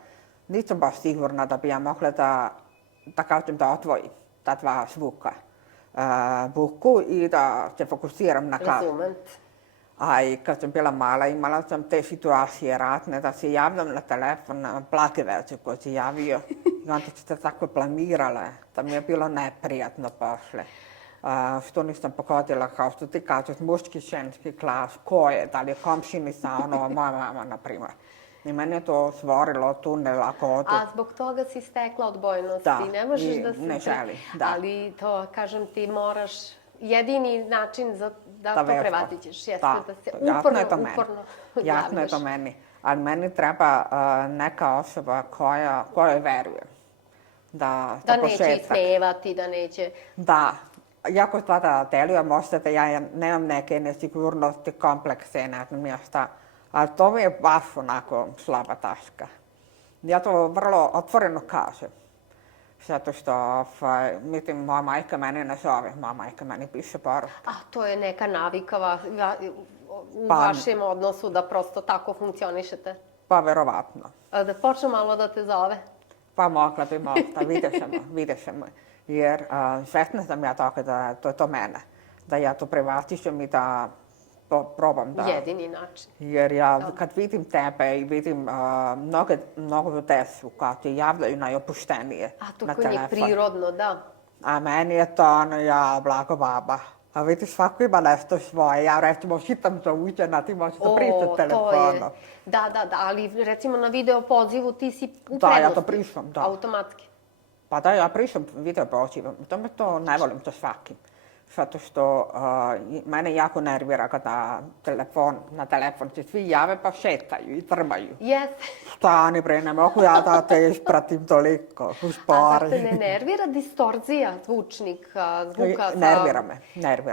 nisam baš sigurna da bi ja mogla da kažem da odvojim ta dva zvuka. Buku i da se fokusiram na glas. Razumem. A i kad sam bila mala imala sam te situacije ratne da se javljam na telefon na Blagovezu koji se javio i onda su se tako blamirale da mi je bilo neprijatno posle. Što nisam pogodila, kao što ti kažeš, muški, ženski glas, ko je, da li je komšinica, moja mama, na primjer. I meni je to stvorilo tu nelagodu. A zbog toga si stekla odbojnost i ne možeš da se... ne želim, da. Ali to, kažem ti, moraš... Jedini način da to prevaziđeš jeste da se uporno javljaš. Jasno je to meni. Ali meni treba neka osoba kojoj verujem. Da neće ismevati, da neće... Da. Jako sada delujem, možda da ja nemam neke nesigurnosti, komplekse, ne znam ja šta. Ali to mi je baš onako slaba tačka. Ja to vrlo otvoreno kažem. Zato što, mislim, moja majka mene ne zove, moja majka meni piše poruke. A to je neka navika u vašem odnosu da prosto tako funkcionišete? Pa, verovatno. Da počne malo da te zove? Pa mogla bi možda, vidjet ćemo. Jer svesna sam ja toga da to je to mene. Da ja to prevaziđem i da probam da... Jedini način. Jer ja kad vidim tebe i vidim mnogo decu koja ti javljaju najopuštenije na telefon. A to koji je prirodno, da. A meni je to ja blago baba. A vidiš, svako ima nešto svoje. Ja recimo hitam za uđena, ti možeš da pričati telefonom. Da, ali recimo na video pozivu ti si u prednosti. Da, ja to pričam, da. Automatski. Pa da, ja pričam video pozivom. To ne volim to svakim. Zato što mene jako nervira kada na telefon se svi jave pa šetaju i trmaju. Jeste. Stani bre, ne mogu ja da te ispratim toliko, uspori. A zar te ne nervira distorzija zvučnika, zvuka? Nervira me.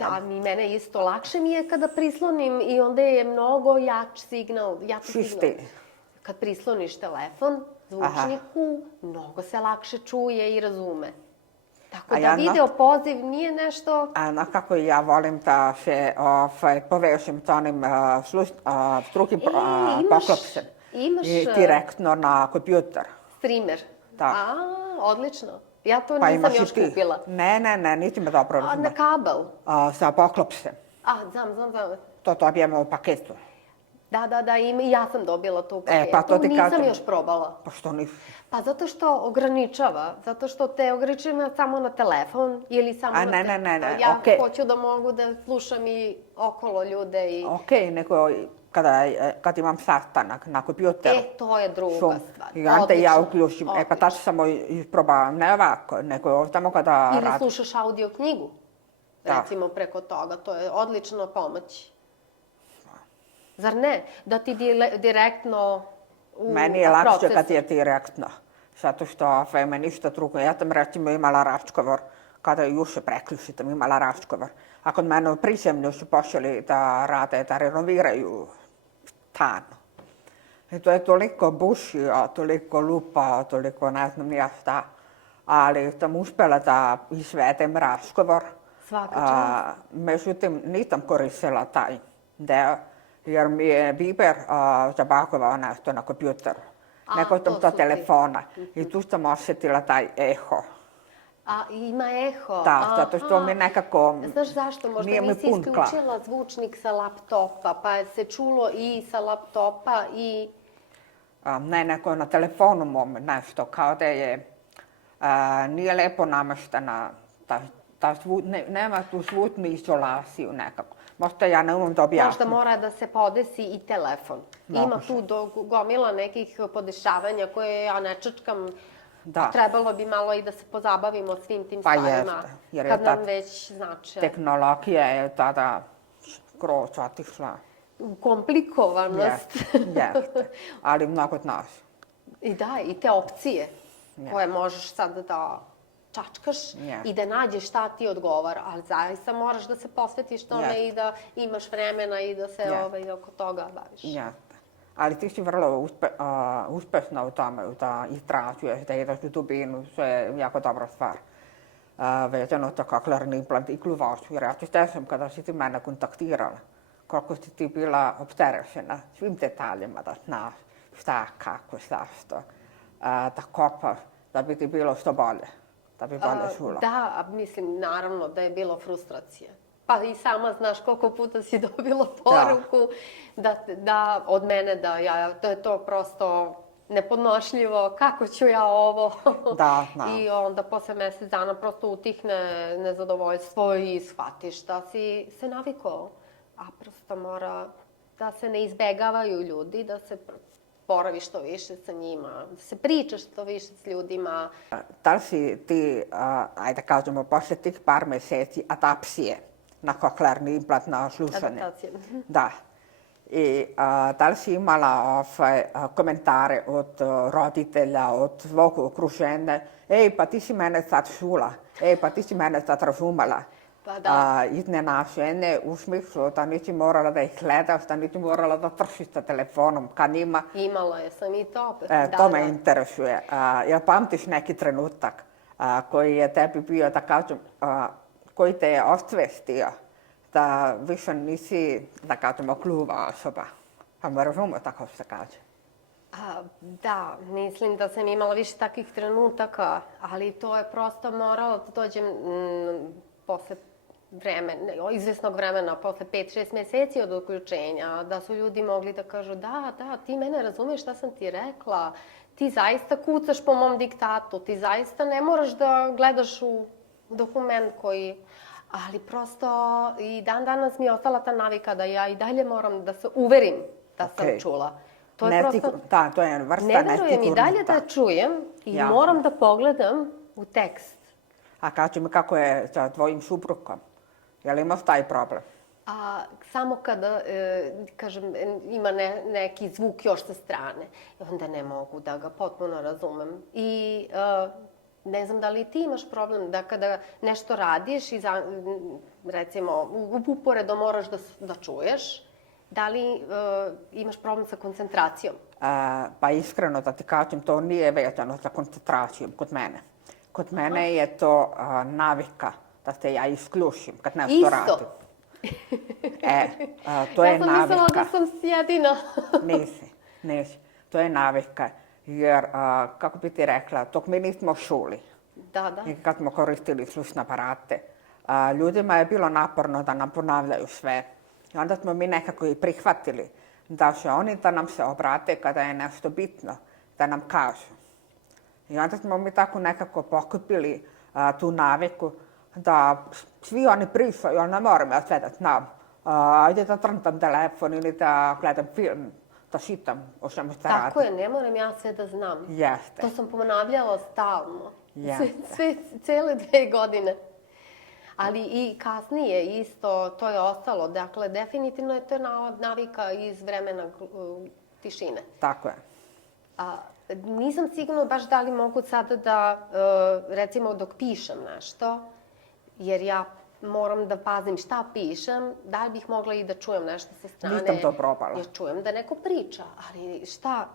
Da, mene isto. Lakše mi je kada prislonim i onda je mnogo jači signal. Kad prisloniš telefon zvučniku, mnogo se lakše čuje i razume. Tako da video poziv nije nešto... Kako ja volim da se povežem sa onim drugim poklopcem. I direktno na kompjuter. Streamer? Da. Odlično. Ja to nisam još kupila. Ne, niti me dobro razume. Na kabel? Sa poklopcem. Znam. To dobijemo u paketu. Da, i ja sam dobila to u paketu. Nisam još probala. Pa što nisi? Pa zato što ograničava. Zato što te ograničava samo na telefon ili samo na telefon. Ne, ja hoću da mogu da slušam i okolo ljude i... Okej, nego kad imam sastanak na kompjuteru... to je druga stvar. I onda ja uključim. Pa tačno samo isprobavam. Ne ovako, nego tamo kada radim. Ili slušaš audio knjigu, recimo preko toga. To je odlično pomoć. Zar ne? Da ti direktno meni je lakše kad je direktno. Zato što me ništa drugo. Ja sam recimo imala razgovor, kada je juče prekjuče sam imala razgovor. A kod mene u prizemlju su počeli da rade, da renoviraju stan. I to je toliko bušio, toliko lupao, toliko ne znam nija šta. Ali sam uspjela da izvedem razgovor. Svaka čast. Međutim, nisam koristila taj deo. Jer mi je Viber zabagovao nešto na kompjuteru. Neko sam to telefona. I tu sam osjetila taj eho. Ima eho? Da, zato što mi nekako znaš zašto? Možda nisi isključila zvučnik sa laptopa, pa se čulo i sa laptopa i... Ne, neko na telefonu mom nešto, kao da je... Nije lepo namaštena, nema tu zvučnu izolaciju nekako. Možda ja ne umem da objasnim. Možda mora da se podesi i telefon. Ima tu gomila nekih podešavanja koje ja ne čačkam. Trebalo bi malo i da se pozabavimo svim tim stvarima. Kad nam već znače. Tehnologija je tada skroz otišla. Komplikovanost. Jeste, ali mnogo od nas. I da, i te opcije koje možeš sad da čačkaš i da nađeš šta ti odgovara, ali zaista moraš da se posvetiš tome i da imaš vremena i da se oko toga baviš. Jeste. Ali ti si vrlo uspešna u tome, da istražuješ, da ideš u dubinu, što je jako dobra stvar. Vezano za koklearni implant i gluvos. Jer ja ti stešam kada si ti mene kontaktirala, koliko si ti bila opterećena svim detaljima, da znaš šta, kako, zašto, da kopaš, da bi ti bilo što bolje. Da bi bolje čula. Da, mislim, naravno da je bilo frustracije. Pa i sama znaš koliko puta si dobila poruku da od mene da je to prosto nepodnošljivo, kako ću ja ovo? Da. I onda posle mesec dana prosto utihne nezadovoljstvo i shvatiš da si se navikao. A prosto mora da se ne izbegavaju ljudi, da se boravi što više sa njima, da se priča što više s ljudima. Da li si ti, ajde kažemo, posle tih par meseci adapcije na koklearni implant na slušanje? Adaptacije. Da. I da li si imala komentare od roditelja, od svog okruženja? Ej, pa ti si mene sad čula. Ej, pa ti si mene sad razumela. Pa da. Iznenađenje u smislu da nisi morala da ih gledaš, da nisi morala da tršiš sa telefonom ka njima. Imala je sam i to. To me interesuje. Jel pamtiš neki trenutak koji je tebi bio, da kažem, koji te je osvestio da više nisi, da kažemo, gluva osoba? Pa me razume, tako se kaže. Da, mislim da sam imala više takvih trenutaka, ali to je prosto moralo da dođem posle izvesnog vremena, posle 5-6 meseci od uključenja, da su ljudi mogli da kažu da, ti mene razumeš šta sam ti rekla, ti zaista kucaš po mom diktatu, ti zaista ne moraš da gledaš u dokument koji... Ali prosto i dan danas mi je ostala ta navika da ja i dalje moram da se uverim da sam čula. To je prosto... Da, to je vrsta nesigurnosti. Ne verujem i dalje da čujem i moram da pogledam u tekst. A kaži mi kako je sa tvojim suprugom? Je li imaš taj problem? Samo kada, kažem, ima neki zvuk još sa strane. Onda ne mogu da ga potpuno razumem. I ne znam da li ti imaš problem da kada nešto radiš i recimo uporedo moraš da čuješ, da li imaš problem sa koncentracijom? Pa iskreno da ti kažem, to nije vezano sa koncentracijom kod mene. Kod mene je to navika da se ja isključim kad nešto radim. To je navika. Ja sam mislila da sam jedina. Nisi. To je navika. Jer, kako bi ti rekla, dok mi nismo čuli, i kad smo koristili slušne aparate, ljudima je bilo naporno da nam ponavljaju sve. I onda smo mi nekako i prihvatili da će oni da nam se obrate kada je nešto bitno, da nam kažu. I onda smo mi tako nekako pokupili tu naviku da svi oni pričaju, ali ne moram ja sve da znam. Ajde da trntam telefon ili da gledam film, da čitam o čemu se radi. Tako je, ne moram ja sve da znam. Jeste. To sam ponavljala stalno. Jeste. Cele 2 godine. Ali i kasnije isto to je ostalo. Dakle, definitivno je to navika iz vremena tišine. Tako je. Nisam sigurna baš da li mogu sada da, recimo dok pišem nešto, jer ja moram da pazim šta pišem, da li bih mogla i da čujem nešto sa strane. Nisam to probala. Jer čujem da neko priča, ali šta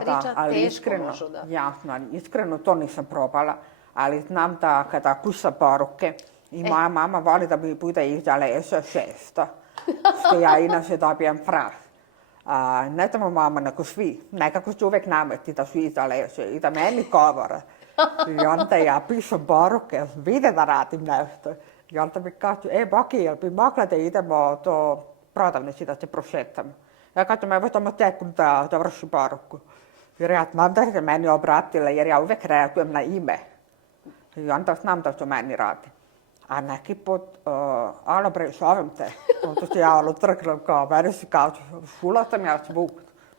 priča, teško možu da... Jasno, iskreno to nisam probala, ali znam da kada kuša poruke i moja mama voli da mi bude izdala SS600, što ja inače dobijem fraz. Ne samo mama, nego svi. Nekako su uvek nameti da su izdaleše i da meni govore. I onda ja pišem poruke, vide da radim nešto. I onda mi kažu, Boki, jel bi mogla da idemo do prodavnici da se prošetamo? Ja kažem, evo samo sekund da završim poruku. Jer ja znam da se meni obratila, jer ja uvek reagujem na ime. I onda znam da su meni radi. A neki put, alo bre, šovim te. Onda se ja trknem kao, meni si kao, čula sam ja zvuk,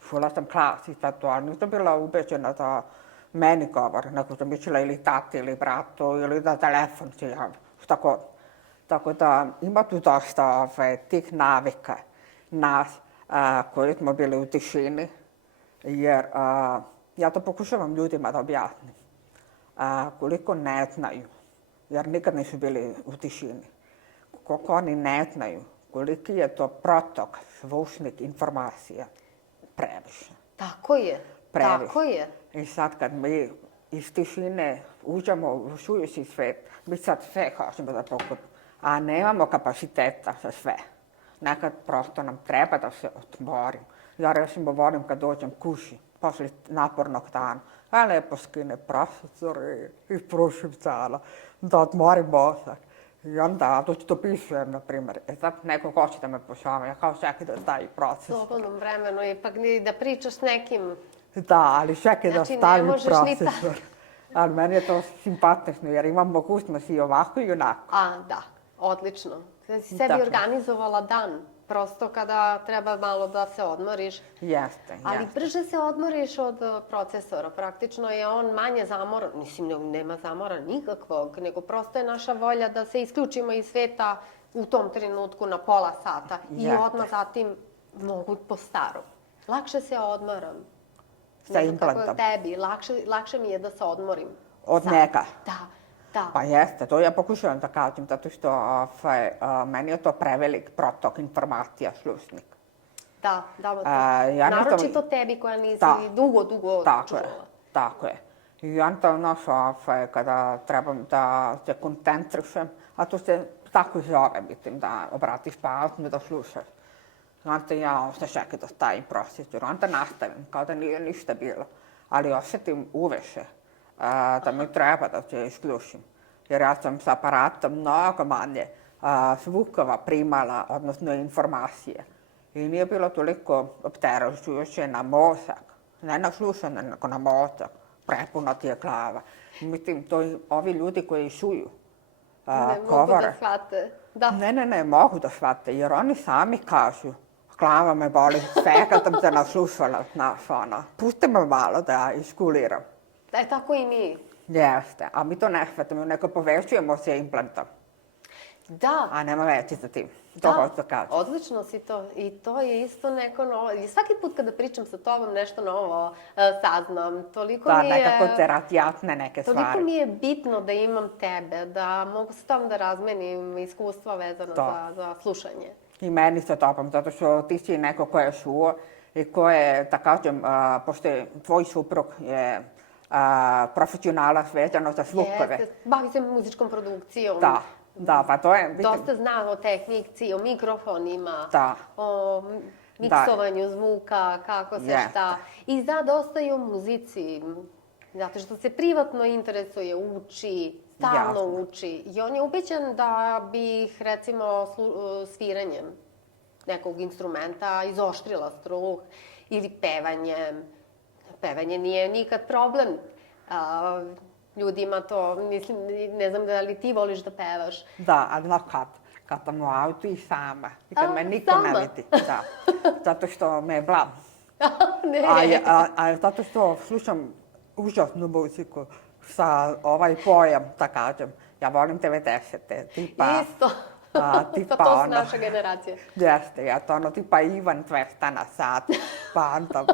čula sam glas i sad to, ali nisam bila ubeđena da meni govori, nego sam mislila ili tati, ili bratu, ili da telefon se javlja, šta god. Tako da ima tu dosta tih navika nas koji smo bili u tišini, jer ja to pokušavam ljudima da objasnim. Koliko ne znaju, jer nikad nisu bili u tišini. Koliko oni ne znaju, koliki je to protok zvučnih informacija, previše. Tako je, tako je. I sad kad mi iz tišine uđemo u suvišni svet, mi sad sve hoćemo da pokupimo, a nemamo kapaciteta za sve. Nekad prosto nam treba da se odmorim. Ja recimo volim kad dođem kući, posle napornog dana, lepo skine prastor i prušim cala, da odmorim mozak. I onda dopisujem, na primjer. Sad neko hoće da me posjava, ja kao čekaj da taj U proces. slobodnom vremenu ipak ni da pričaš s nekim. Da, ali čekaj da Znači, ne stavim možeš ni procesor. Ali meni je to simpatično jer imam mogućnost i ovako i onako. A, da, odlično. Da si sebi Dakle. organizovala dan, prosto kada treba malo da se odmoriš. Jeste. Ali brže se odmoriš od procesora, praktično je on manje zamoran, mislim nema zamora nikakvog, nego prosto je naša volja da se isključimo iz sveta u tom trenutku na pola sata i Jeste. odmah zatim mogu po starom. Lakše se odmaram. Sa Ne znam kako je implantom. tebi, lakše mi je da se odmorim. Od Sad. njega? Da. Pa jeste, to ja pokušavam da kažem, zato što meni je to prevelik protok informacija, slušnik. Da. Naročito tebi koja nisi dugo čula. Tako je. I onda, kada trebam da se koncentrišem, a to se tako zove, mislim, da obratiš pažnju, da slušaš. Onda ja se čekam da stavim procesor, onda nastavim, kao da nije ništa bilo. Ali osjetim uveše da mi treba da se isključim. Jer ja sam s aparatom mnogo manje zvukova primala, odnosno informacije. I nije bilo toliko opterećujuće na mozak. Ne na slušanje, nego na mozak. Prepuna ti je glava. Mislim, to i ovi ljudi koji čuju Ne mogu govore. da shvate. Da. Ne, mogu da shvate, jer oni sami kažu glava me boli, svega sam se naslušala, znaš, pusti me malo da iskuliram. Tako i mi. Jeste, a mi to ne shvatamo, nego povećujemo se implantom, Da. a nema veze za tim. To hoću da kažem. Odlično si to. I to je isto neko novo. I svaki put kada pričam sa tobom nešto novo saznam. Toliko mi je... nekako te razjasne neke stvari. Toliko mi je bitno da imam tebe, da mogu s tom da razmenim iskustva vezano za slušanje. I meni sa tobom, zato što ti si neko ko je čuo i ko je, da kažem, pošto je tvoj suprug je profesionalac vezano za zvukove. Jeste, bavi se muzičkom produkcijom. Da, pa to je... Dosta zna o tehnici, o mikrofonima, Da. o miksovanju zvuka, kako se šta. I zna dosta i o muzici, zato što se privatno interesuje, uči, stalno uči. I on je ubeđen da bi, recimo, sviranjem nekog instrumenta izoštrila struh ili pevanjem. Pevanje nije nikad problem. Ljudima to, mislim, ne znam da li ti voliš da pevaš. Da, ali kad sam u autu i sama. I kad me niko ne vidi. Da. Zato što me je blam. A zato što slušam užasnu muziku sa ovaj pojam, da kažem. Ja volim 90-te, tipa... Isto. Tipa to su naša generacija. Jeste, ja to tipa Ivan 200 na sat. Pa onda,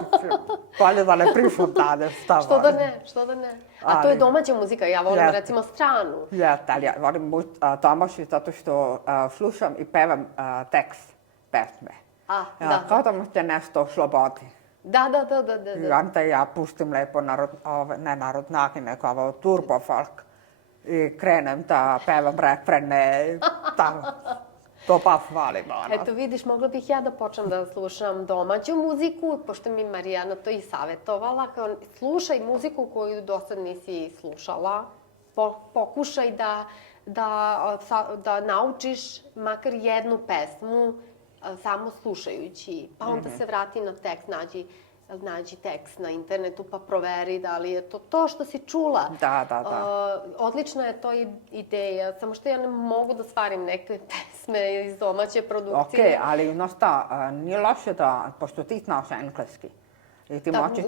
bolje da ne pričam dalje, šta volim. Što da ne. A to je domaća muzika, ja volim recimo stranu. Jeste, ali ja volim domaću zato što slušam i pevam tekst pesme. Kao da mu se nešto oslobodi. Da. I onda ja pustim lepo, ne narodnjaki, nego ovo turbo folk. I krenem da pevam refrene, to baš volim. Eto vidiš, mogla bih ja da počnem da slušam domaću muziku, pošto mi Marijana to i savjetovala. Slušaj muziku koju do sad nisi slušala, pokušaj da naučiš makar jednu pesmu samo slušajući, pa onda se vrati na tekst, nađi tekst na internetu pa proveri da li je to što si čula. Da. Odlična je to ideja, samo što ja ne mogu da stvarim neke pesme iz domaće produkcije. Okej, ali nije loše da, pošto ti znaš engleski,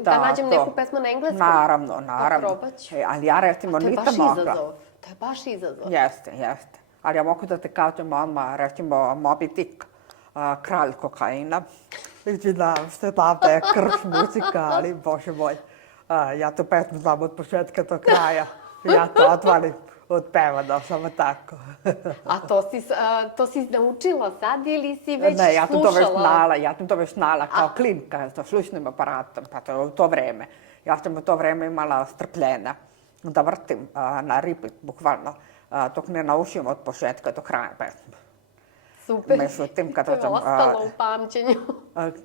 da nađem neku pesmu na engleskom? Naravno. Probat ću. Ali ja recimo nisam mogla. To je baš izazov. Jeste. Ali ja mogu da te kažem odmah, recimo Moby Dick, kralj kokaina. Vidim da se davde krš muzika, ali bože moj, ja tu pesmu znam od početka do kraja. Ja to odvalim od pevana, samo tako. A to si naučila sad ili si već slušala? Ne, ja sam to već znala kao klinka sa slušnim aparatom, pa to je u to vreme. Ja sam u to vreme imala strpljenja da vrtim na repeat, bukvalno, dok ne naučim od početka do kraja pesmu. Super, Međutim, to je ostalo u pamćenju.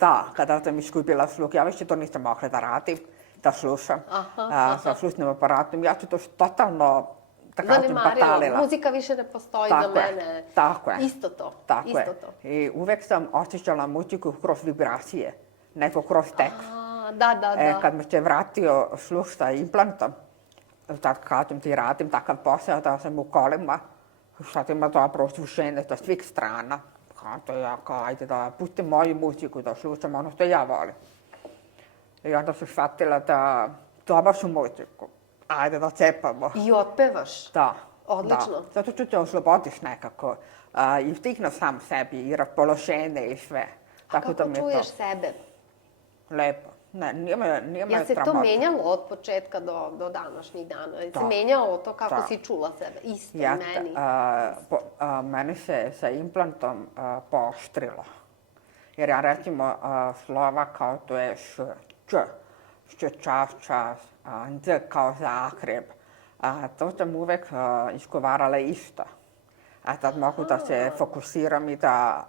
Da, kada sam izgubila sluh, ja više to nisam mogla da radim, da slušam sa slušnim aparatom. Ja ću to totalno, da kažem, zanemarila. batalila. Muzika više ne postoji za mene. Tako je. Isto to. Tako isto je. to. I uvek sam osjećala muziku kroz vibracije, nego kroz tekst. Da. Kad me se vratio sluh sa implantom, tad kažem ti radim takav posao da sam u kolima, sad ima dobro oslušenje sa svih strana. Kada ja kao, ajde da pustim moju muziku, da slušam ono što ja volim. I onda sam shvatila da dobašu muziku, ajde da cepamo. I otpevaš. Da. Odlično. Da. Zato što te oslobodiš nekako i stigne sam sebi i raspoloženje i sve. A kako čuješ sebe? Lepo. Ne, nije me Ja se to sramota. menjalo od početka do današnjih dana? Je se menjalo to kako si čula sebe? Isto, meni. Meni se sa implantom pooštrilo. Jer ja recimo slova kao to je š, č, čas, d kao Zagreb. To sam uvek izgovarala isto. A tad mogu da se fokusiram i da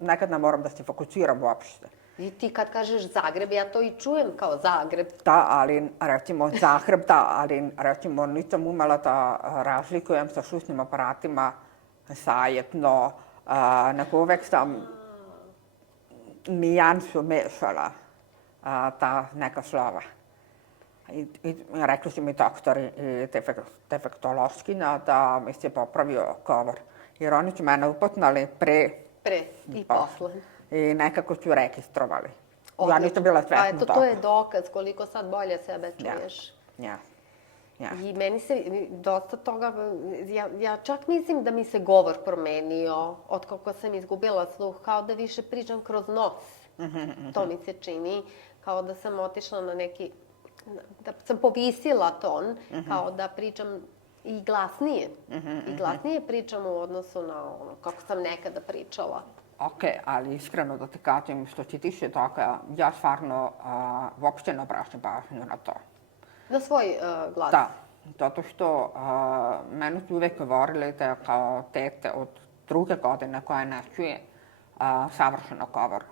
nekad ne moram da se fokusiram uopšte. I ti kad kažeš Zagreb, ja to i čujem kao Zagreb. Da, ali recimo Zagreb, ali recimo nisam umela da razlikujem sa slušnim aparatima zajedno, nego uvek sam nijansu mešala ta neka slova. I rekli su mi doktori i defektološkinja da mi se popravio govor. Jer oni su mene upoznali pre i posle. I nekako su registrovali. Odlično. Ja nisam bila svesna toga. To je dokaz koliko sad bolje sebe čuješ. Ja. I meni se dosta toga, ja čak mislim da mi se govor promenio od kako sam izgubila sluh, kao da više pričam kroz nos. To mi se čini, kao da sam otišla na neki, da sam povisila ton, kao da pričam i glasnije. I glasnije pričam u odnosu na ono kako sam nekada pričala. Ok, ali iskreno da ti kažem, što se tiče toga, ja stvarno uopšte ne obraćam pažnju na to. Na svoj glas? Da, zato što meni su uvek govorili da kao tete od 2. godine koja ne čuje savršeno govor.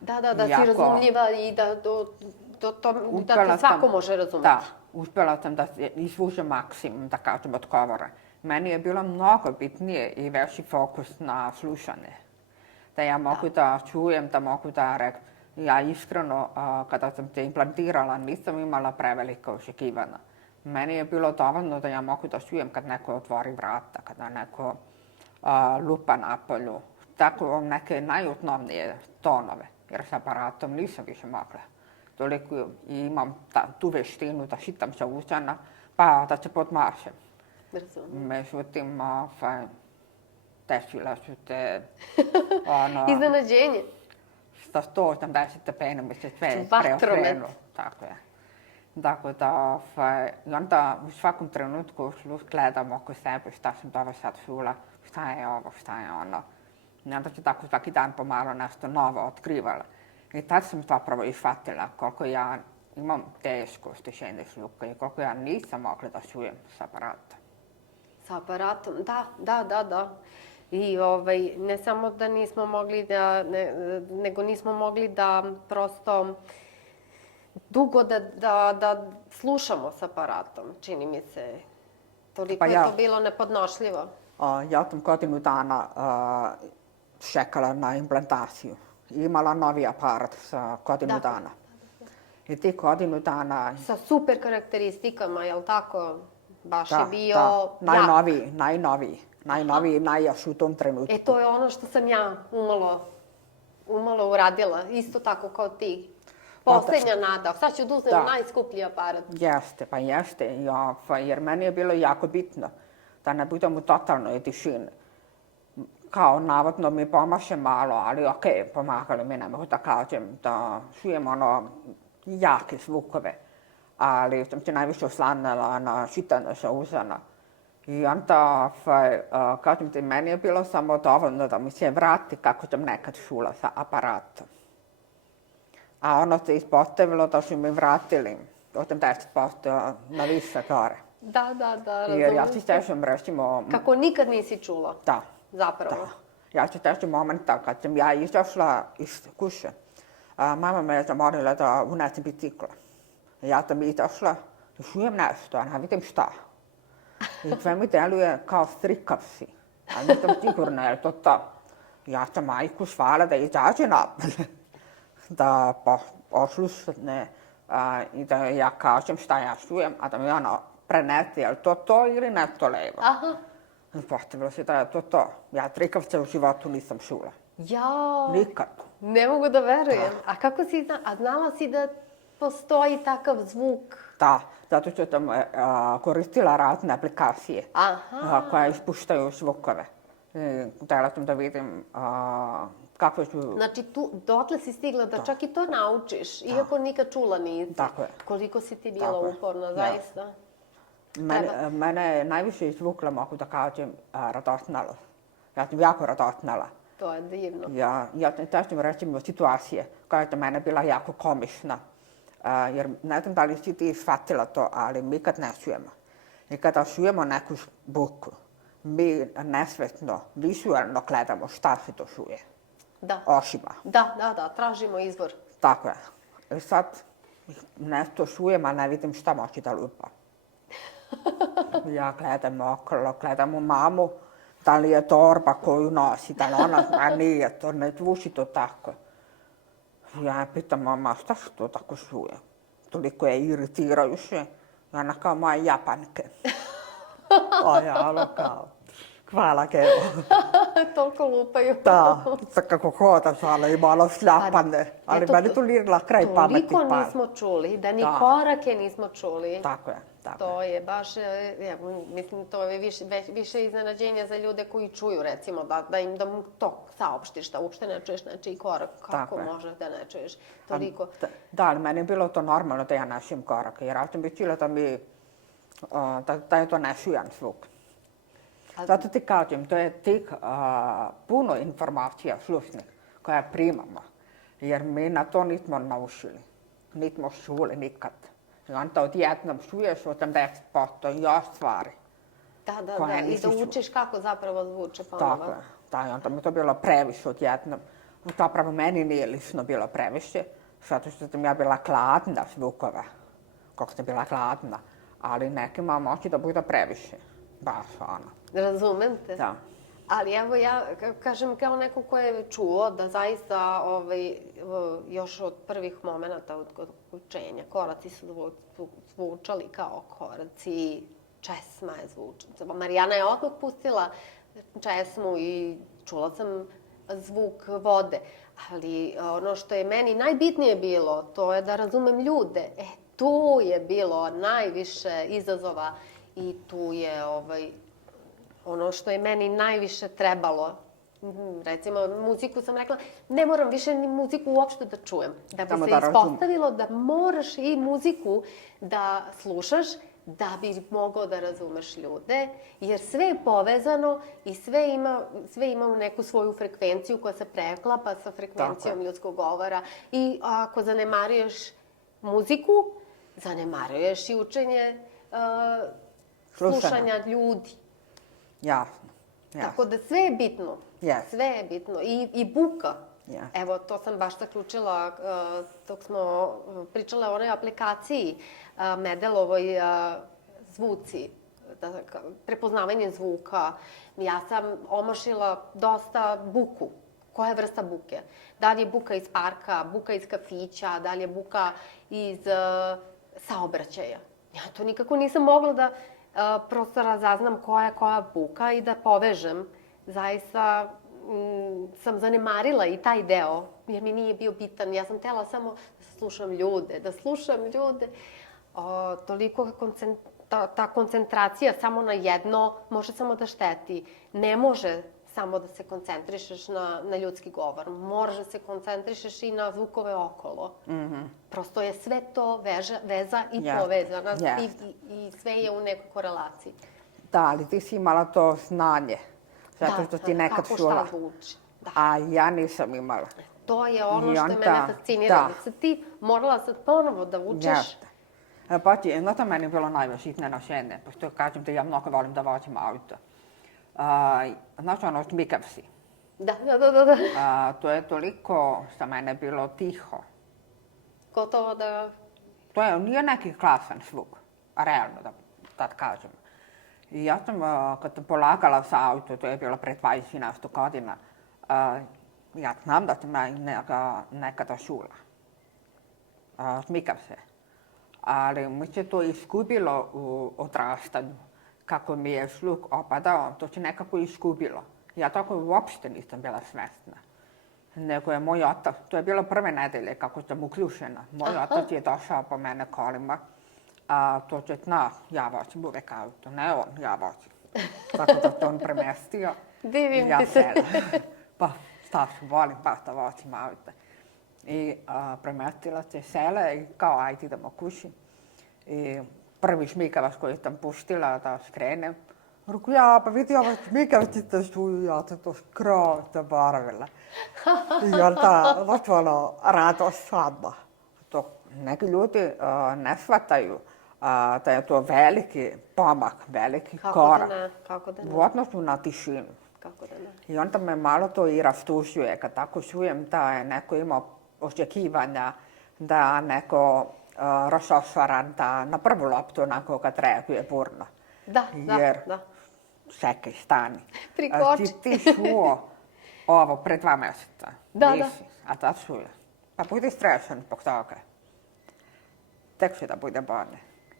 Da si razumljiva i da te svako može razumjeti. Da, uspela sam da izvužem maksimum, da kažem, od govora. Meni je bilo mnogo bitnije i veći fokus na slušanje. Da ja mogu da čujem, da mogu da rekam. Ja iskreno, kada sam se implantirala, nisam imala prevelika očekivanja. Meni je bilo dovoljno da ja mogu da čujem kad neko otvori vrata, kada neko lupa napolju. Tako neke najosnovnije tonove, jer s aparatom nisam više mogla. Toliko imam tu veštinu da šitam sa usana, pa da se podmašem. Međutim, desila su te iznenađenje. Sa 180 stepena mi se sve preokrenulo. Tako je. Tako da, i onda u svakom trenutku gledam oko sebe šta sam dobro sad čula, šta je ovo, šta je ono. I onda se tako svaki dan pomalo nešto novo otkrivala. I tad sam zapravo i shvatila koliko ja imam teško oštećenje sluha i koliko ja nisam mogla da čujem s aparatom. S aparatom, da. I ne samo da nismo mogli da, nego nismo mogli da prosto dugo da slušamo s aparatom, čini mi se. Toliko je to bilo nepodnošljivo. Ja sam godinu dana čekala na implantaciju. Imala novi aparat sa godinu dana. I ti godinu dana... Sa super karakteristikama, jel tako? Baš je bio najnoviji, najjaš u tom trenutku. To je ono što sam ja umalo uradila, isto tako kao ti. Poslednja nada, sad ću da uzmem najskuplji aparat. Jeste, jer meni je bilo jako bitno da ne budem u totalnoj tišini. Kao, navodno mi pomaše malo, ali okej, pomagali mi, ne mogu da kažem, da čujem jake zvukove. Ali sam se najviše oslanjala na čitanje sa usana. I onda, kažem ti, meni je bilo samo dovoljno da mi se vrati kako sam nekad čula sa aparatom. A ono se ispostavilo da su mi vratili 80% na više gore. Da, razumijem. Jer ja se sjećam, recimo... Kako nikad nisi čula. Da. Zapravo. Ja se sjećam momenta kad sam ja izašla iz kuće. Mama me je zamolila da unesem bicikla. Ja sam izašla, da čujem nešto, a ne vidim šta. I sve mi deluje kao strikav si. A nisam sigurna, je li to to? Ja sam majku zvala da izađe napolje, da poslušne i da ja kažem šta ja čujem, a da mi ona prenese, je li to ili nešto levo. Aha. Postavilo se da je to. Ja trikavce u životu nisam čula. Jao. Nikad. Ne mogu da verujem. A kako si a znala si da postoji takav zvuk? Da, zato što sam koristila razne aplikacije koje ispuštaju zvukove. Htjela sam da vidim kako ću... Znači, dotle si stigla da čak i to naučiš, iako nikad čula nisi. Tako je. Koliko si ti bila uporna, zaista? Mene je najviše izvukla, mogu da kažem, radosnalost. Ja sam jako radosnala. To je divno. Ja sam recimo situacije koja je za mene bila jako komična. Jer ne znam da li si ti shvatila to, ali mi kad ne čujemo i kada čujemo neku buku, mi nesvetno, vizualno gledamo šta se to čuje. Da. Ošima. Da, tražimo izvor. Tako je. I sad nešto čujem, a ne vidim šta moći da lupa. Ja gledam okolo, gledam u mamu, da li je torba koju nosi, da li ona zna, nije to, ne zvuči to tako. Ja pitam mama, šta se to tako čuje? Toliko je iritirajuće. I ona kao moje Japanke. A ja kao, hvala Kevo. Toliko lupaju. Da, kako hodaš, ali malo šljapane. Ali meni tu lirila kraj pameti pa. Toliko nismo čuli, da ni korake nismo čuli. Tako je. To je baš, mislim, to je više iznenađenja za ljude koji čuju, recimo, da mu to saopštiš, da uopšte ne čuješ nečiji korak. Kako možeš da ne čuješ toliko? Da, ali meni je bilo to normalno da ja ne čujem korake, jer ja sam mislila da je to nečujan zvuk. Zato ti kažem, to je tih puno informacija slušnih koja primamo, jer mi na to nismo naučili, nismo čuli nikad. I onda odjednom čuješ 80% još stvari. Da, i da učiš kako zapravo zvuče ponovo. Tako je, da, i onda mi to bilo previše odjednom. Zapravo meni nije lično bilo previše, zato što sam ja bila gladna zvukova, kako sam bila gladna, ali nekima moći da bude previše, baš ono. Razumem te. Da. Ali evo ja kažem kao neko ko je čuo da zaista još od prvih momenta od učenja koraci su zvučali kao koraci, česma je zvučala. Marijana je odmah pustila česmu i čula sam zvuk vode. Ali ono što je meni najbitnije bilo, to je da razumem ljude. Tu je bilo najviše izazova i tu je ono što je meni najviše trebalo. Recimo, muziku sam rekla, ne moram više ni muziku uopšte da čujem. Da bi se ispostavilo da moraš i muziku da slušaš da bi mogao da razumeš ljude, jer sve je povezano i sve ima neku svoju frekvenciju koja se preklapa sa frekvencijom ljudskog govora. I ako zanemaruješ muziku, zanemaruješ i učenje slušanja ljudi. Jasno. Tako da sve je bitno. Sve je bitno. I buka. Evo, to sam baš zaključila dok smo pričale o onoj aplikaciji Medelovoj zvuci, prepoznavanje zvuka. Ja sam omašila dosta buku. Koja vrsta buke? Da li je buka iz parka, buka iz kafića, da li je buka iz saobraćaja? Ja to nikako nisam mogla da prosto razaznam koja je koja buka i da povežem. Zaista sam zanemarila i taj deo, jer mi nije bio bitan. Ja sam htjela samo da slušam ljude. Toliko ta koncentracija samo na jedno može samo da šteti. Ne može samo da se koncentrišeš na ljudski govor. Moraš da se koncentrišeš i na zvukove okolo. Prosto je sve to veza i povezana i sve je u nekoj korelaciji. Da, ali ti si imala to znanje. Zato što ti nekad čula. Kako šta zvuči. A ja nisam imala. To je ono što je mene fascinira. Da si ti morala sad ponovo da učeš. Pa ti, jedno to meni bilo najviše iznenađenje, pošto kažem da ja mnogo volim da vozim auto. Znaš ono, smikav si. Da. To je toliko za mene bilo tiho. Gotovo da... To nije neki glasan zvuk, realno da kažem. I ja sam, kad sam polagala sa auto, to je bilo pre 20 nešto godina, ja znam da sam ja nekada čula. Smikam se. Ali mi se to izgubilo u odrastanju. Kako mi je sluh opadao, to se nekako izgubilo. Ja tako uopšte nisam bila svesna. Nego je moj otac, to je bilo prve nedelje kako sam uključena. Moj otac je došao po mene kolima, a to će zna, ja vozim uvek auto, ne on, ja vozim. Tako da to on premestio. Divim ja ti se. sela. Pa šta ću, volim baš da vozim auto. I premestila se sela i kao ajde idemo kući. I prvi šmikavac koji sam puštila da skrenem, rekao, ja, pa vidi ovo šmikavčice su, ja sam to skroz zaboravila. I onda, znači ono, radost sadma. To neki ljudi ne shvataju da je to veliki pomak, veliki korak. Kako da ne. U odnosu na tišinu. Kako da ne. I onda me malo to i rastužuje kad tako čujem da je neko imao očekivanja, da neko razočaran, da na prvu loptu onako kad reaguje burno. Da. Čekaj, stani. Prikoči. Ti čuo ovo pre 2 meseca. Da. A da čuje. Pa budi strešan zbog toga. Tek će da bude bolje.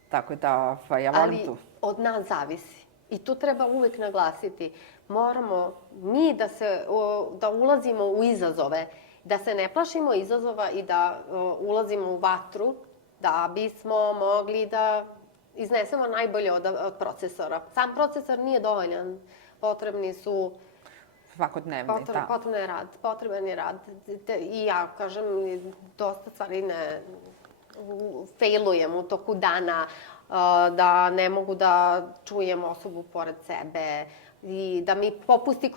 Tako da, ja volim tu. Ali od nas zavisi. I tu treba uvek naglasiti. Moramo mi da ulazimo u izazove, da se ne plašimo izazova i da ulazimo u vatru, da bismo mogli da iznesemo najbolje od procesora. Sam procesor nije dovoljan. Potrebni su svakodnevni, potreban je rad. I ja, kažem, dosta stvari ne failujem u toku dana, da ne mogu da čujem osobu pored sebe i da mi popusti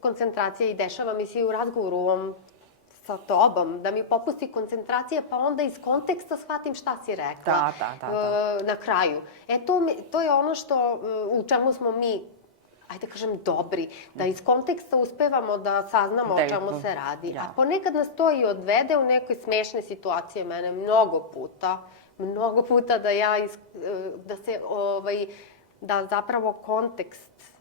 koncentracija i dešava mi se i u razgovoru ovom sa tobom, da mi popusti koncentracija, pa onda iz konteksta shvatim šta si rekla. Na kraju. To je ono u čemu smo mi, ajde kažem, dobri, da iz konteksta uspevamo da saznamo o čemu se radi. A ponekad nas to i odvede u nekoj smešne situacije mene mnogo puta da zapravo kontekst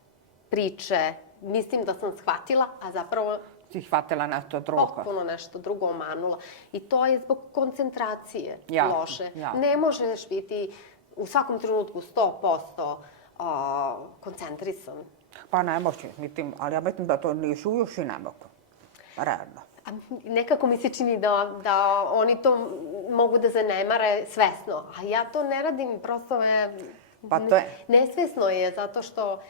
priče mislim da sam shvatila, a zapravo si shvatila nešto drugo. Potpuno nešto drugo omanula. I to je zbog koncentracije loše. Ne možeš biti u svakom trenutku 100% koncentrisan. Pa ne može, ali ja mislim da to nisu još i ne mogu. Realno. Nekako mi se čini da oni to mogu da zanemare svesno, a ja to ne radim, prosto nesvesno je, zato što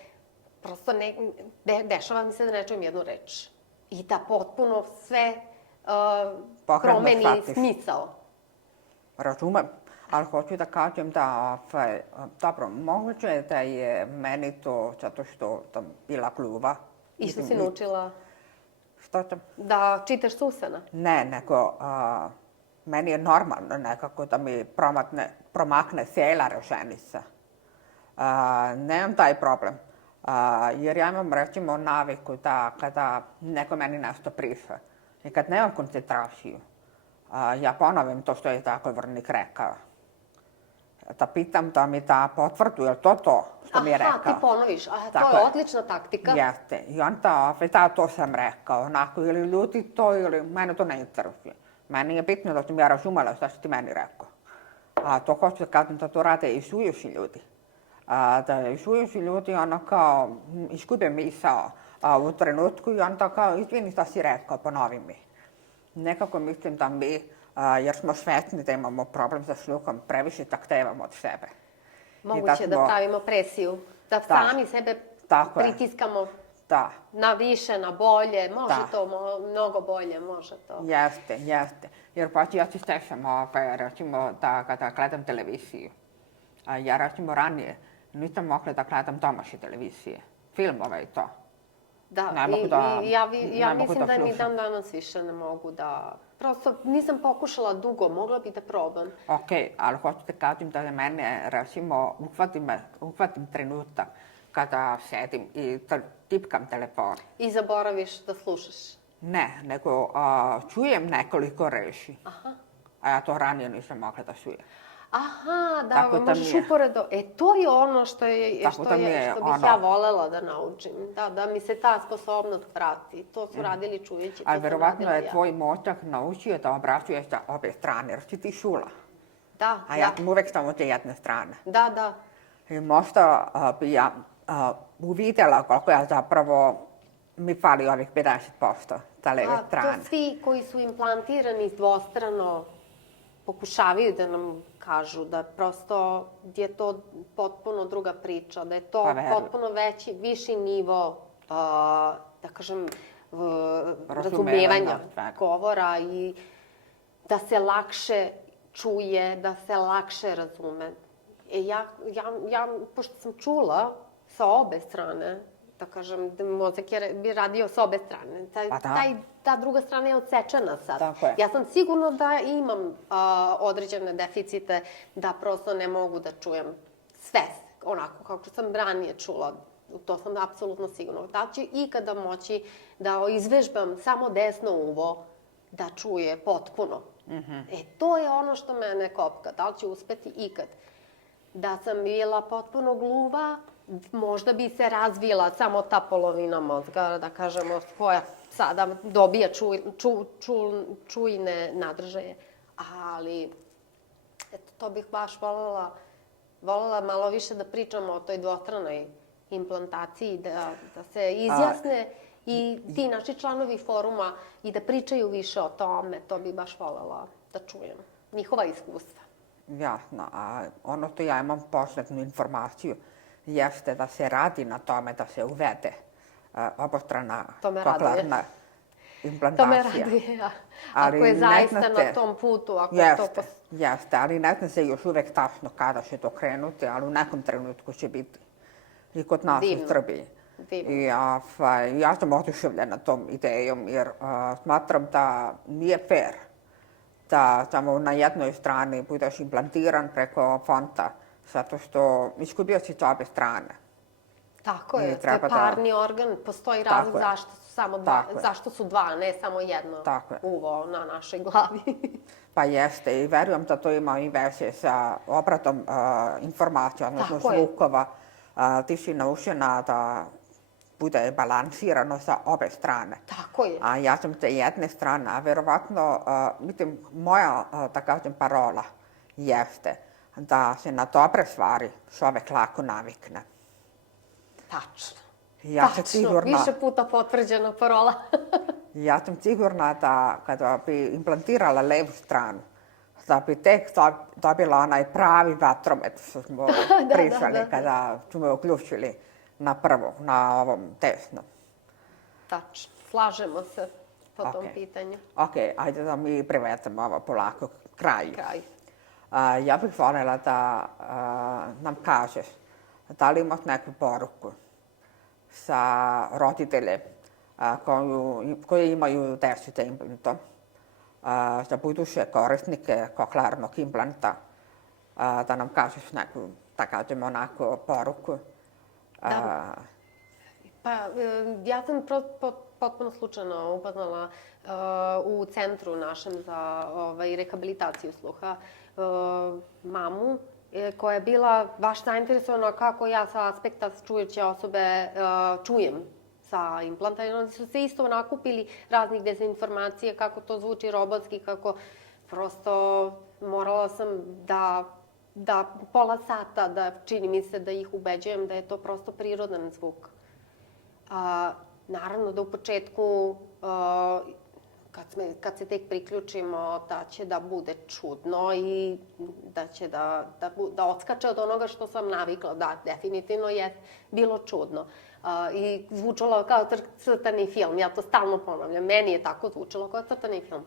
prosto dešava mi se da ne čujem jednu reč. I da potpuno sve promeni smisao. Razumem, ali hoću da kažem da, dobro, moguće je da je meni to, zato što sam bila gluva. I što si naučila? Što sam? Da čitaš s usana? Ne, nego meni je normalno nekako da mi promakne cijela rečenica. Nemam taj problem. Jer ja imam, recimo, naviku da kada neko meni nešto priše i kad nemam koncentraciju, ja ponovim to što je zagovornik rekao. Da pitam da mi da potvrdu, je li to što mi je rekao? Aha, ti ponoviš. To je odlična taktika. Jeste. I onda, da, to sam rekao. Onako, ili ljudi to, ili mene to ne interesuje. Meni je bitno da sam ja razumela šta si ti meni rekao. To hoću da kažem da to rade i sujuši ljudi. Da sujuši ljudi ono kao izgube misao u trenutku i onda kao izvini šta si rekao, ponovi mi. Nekako mislim da mi, jer smo svesni da imamo problem sa sluhom, previše zahtevamo od sebe. Moguće da pravimo presiju, da sami sebe pritiskamo na više, na bolje, može to mnogo bolje, može to. Jeste. Jer pa ja se stešam, recimo, da kada gledam televiziju. Ja recimo ranije nisam mogla da gledam domaće televizije, filmove i to. Da, ja mislim da ni dan danas više ne mogu da... Prosto nisam pokušala dugo, mogla bi da probam. Okej, ali hoću da kažem da mene, recimo, uhvatim trenutak kada sedim i tipkam telefon. I zaboraviš da slušaš? Ne, nego čujem nekoliko reči. A ja to ranije nisam mogla da čujem. Aha, da, Tako da možeš mi je. uporedo. To je ono što Tako da mi je bih ja volela da naučim. Da mi se ta sposobnost vrati. To su radili čujeći, to Ali sam verovatno radila je ja. tvoj mozak naučio da obraćuješ sa obe strane, jer si ti čula. Da, A ja sam uvek samo sa jedne strane. Da. I možda bi ja uvidjela koliko ja zapravo mi fali ovih 50% sa leve strane. To svi koji su implantirani dvostrano pokušavaju da nam kažu da prosto je to potpuno druga priča, da je to potpuno viši nivo, da kažem, razumevanja govora i da se lakše čuje, da se lakše razume. Ja, pošto sam čula sa obe strane, da kažem, mozak bi radio sa obe strane. Ta druga strana je odsečena sad. Ja sam sigurno da imam određene deficite, da prosto ne mogu da čujem sve onako kako sam ranije čula. To sam apsolutno sigurna. Da će ikada moći da izvežbam samo desno uvo da čuje potpuno. To je ono što mene kopka. Da li će uspeti ikad? Da sam bila potpuno gluva, možda bi se razvila samo ta polovina mozga, da kažemo, koja sada dobija čujne nadržaje. Ali, to bih baš voljela malo više da pričamo o toj dvostranoj implantaciji, da se izjasne i ti naši članovi foruma i da pričaju više o tome, to bih baš voljela da čujem. Njihova iskustva. Jasno, a ono što ja imam poslednju informaciju jeste da se radi na tome da se uvede obostrana koklearna implantacija. To me raduje, ako je zaista na tom putu, ako to... Jeste, ali ne zna se još uvek tačno kada će to krenuti, ali u nekom trenutku će biti i kod nas u Srbiji. I ja sam oduševljena tom idejom, jer smatram da nije fair da samo na jednoj strani budeš implantiran preko fonta, zato što izgubio si sa obe strane. Tako je, to je parni organ, postoji razlog zašto su dva, ne samo jedno uvo na našoj glavi. Pa jeste, i verujem da to ima i veze sa obradom informacija, odnosno zvukova. Ti si naučena da bude balansirano sa obe strane. Tako je. A ja sam sa jedne strane, a verovatno, mislim, moja, da kažem, parola jeste da se na dobre stvari čovek lako navikne. Tačno. Tačno, više puta potvrđena parola. Ja sam sigurna da kada bi implantirala levu stranu, da bi tek dobila onaj pravi vatromet što smo pričali kada smo me uključili na prvo, na ovom desnom. Tačno, slažemo se po tom pitanju. Ok, ajde da mi privedemo ovo polako kraju. Ja bih voljela da nam kažeš da li imaš neku poruku sa roditelje koji imaju decu sa implantom, za buduće korisnike koklearnog implanta, da nam kažeš neku, da kažemo, onako poruku. Pa, ja sam potpuno slučajno upoznala u centru našem za rehabilitaciju sluha mamu koja je bila baš zainteresovana kako ja sa aspekta čujuće osobe čujem sa implanta. I onda su se isto nakupili raznih dezinformacija, kako to zvuči robotski, kako prosto morala sam da pola sata, da čini mi se da ih ubeđujem da je to prosto prirodan zvuk. Naravno da u početku, kad se tek priključimo, da će da bude čudno i da će da odskače od onoga što sam navikla. Da, definitivno je bilo čudno. I zvučalo kao crtani film, ja to stalno ponavljam, meni je tako zvučalo kao crtani film.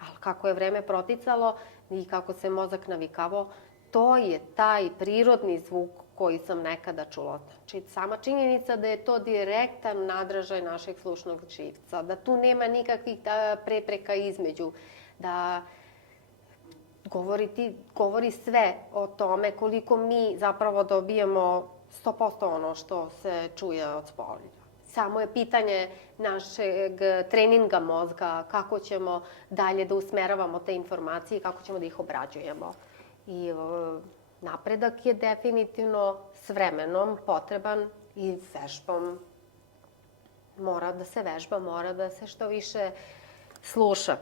Ali kako je vreme proticalo i kako se mozak navikavao, to je taj prirodni zvuk koji sam nekada čula. Znači, sama činjenica da je to direktan nadražaj našeg slušnog živca, da tu nema nikakvih prepreka između, da govori sve o tome koliko mi zapravo dobijemo 100% ono što se čuje od spolja. Samo je pitanje našeg treninga mozga, kako ćemo dalje da usmeravamo te informacije i kako ćemo da ih obrađujemo. I napredak je definitivno s vremenom potreban i vežbom. Mora da se vežba, mora da se što više sluša.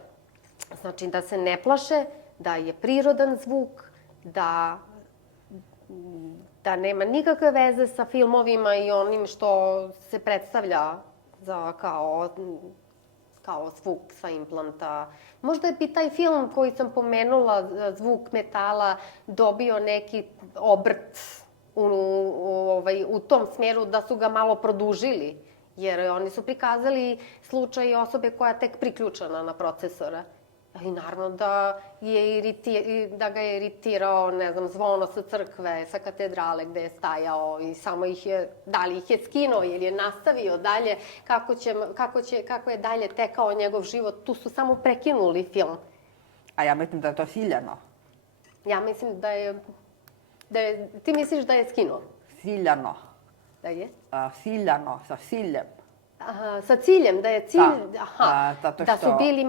Znači da se ne plaše, da je prirodan zvuk, da nema nikakve veze sa filmovima i onim što se predstavlja kao zvuk sa implanta. Možda bi taj film koji sam pomenula, Zvuk metala, dobio neki obrt u tom smjeru da su ga malo produžili, jer oni su prikazali slučaj osobe koja je tek priključena na procesora. I naravno da ga je iritirao, ne znam, zvono sa crkve, sa katedrale gde je stajao i samo da li ih je skinuo ili je nastavio dalje, kako je dalje tekao njegov život. Tu su samo prekinuli film. A ja mislim da je to ciljano. Ja mislim da je... Ti misliš da je skinuo? Ciljano. Da je? Ciljano, sa ciljem. Sa ciljem, da je cilj... Zato da su bili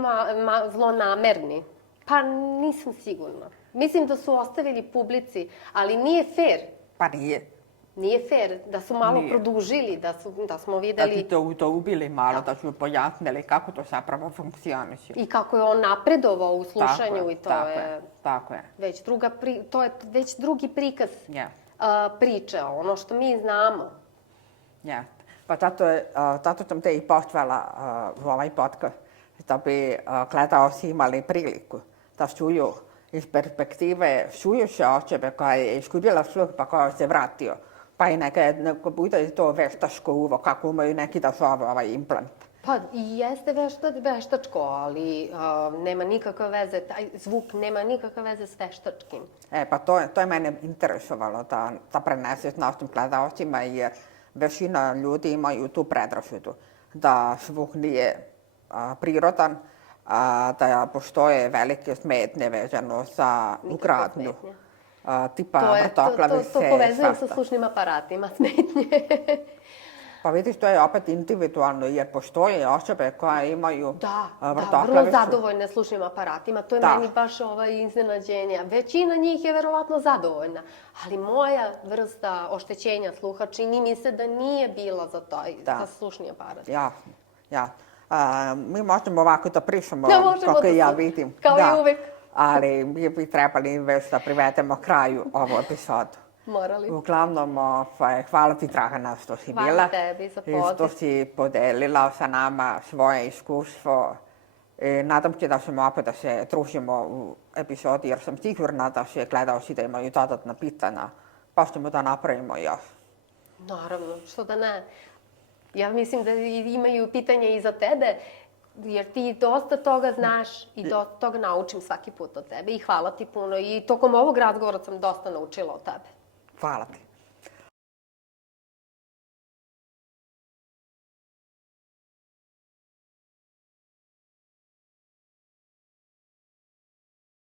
zlonamerni. Pa nisam sigurna. Mislim da su ostavili publici, ali nije fair. Pa nije. Nije fair da su malo produžili, da smo videli... Da ti to ubili malo, da su pojasnili kako to zapravo funkcioniše. I kako je on napredovao u slušanju i to je... Tako je. To je već drugi prikaz priče, ono što mi znamo. Jeste. Pa zato sam te i poslala u ovaj podcast, da bi gledaoci imali priliku da čuju iz perspektive čujuće osobe koja je izgubila sluh pa koja se vratio. Pa i neko bude to veštačko uvo, kako imaju neki da zove ovaj implant. Pa i jeste veštačko, ali nema nikakve veze, taj zvuk nema nikakve veze s veštačkim. Pa to je mene interesovalo, da prenese s našim gledaocima, jer većina ljudi imaju tu predrasudu da zvuk nije prirodan, da postoje velike smetnje vezano za ugradnju. Tipa vrtoklavice. To povezujem sa slušnim aparatima, smetnje. Pa vidiš, to je opet individualno, jer postoje osobe koje imaju vrtoklavicu. Da, vrlo zadovoljne slušnim aparatima. To je meni baš iznenađenje. Većina njih je verovatno zadovoljna, ali moja vrsta oštećenja sluha čini mi se da nije bila za slušni aparat. Jasno. Mi možemo ovako da pričamo, kako ja vidim. Kao i uvek. Ali mi bi trebali već da privedemo kraju ovu epizodu. Morali. Uglavnom, hvala ti, Dragana, što si bila. Hvala tebi za poziv. I što si podelila sa nama svoje iskustvo. Nadam se da ćemo opet da se družimo u epizodi, jer sam sigurna da će gledaoci da imaju dodatna pitanja, pa ćemo da napravimo još. Naravno, što da ne. Ja mislim da imaju pitanje i za tebe, jer ti dosta toga znaš i dosta toga naučim svaki put od tebe. I hvala ti puno. I tokom ovog razgovora sam dosta naučila od tebe. Hvala ti.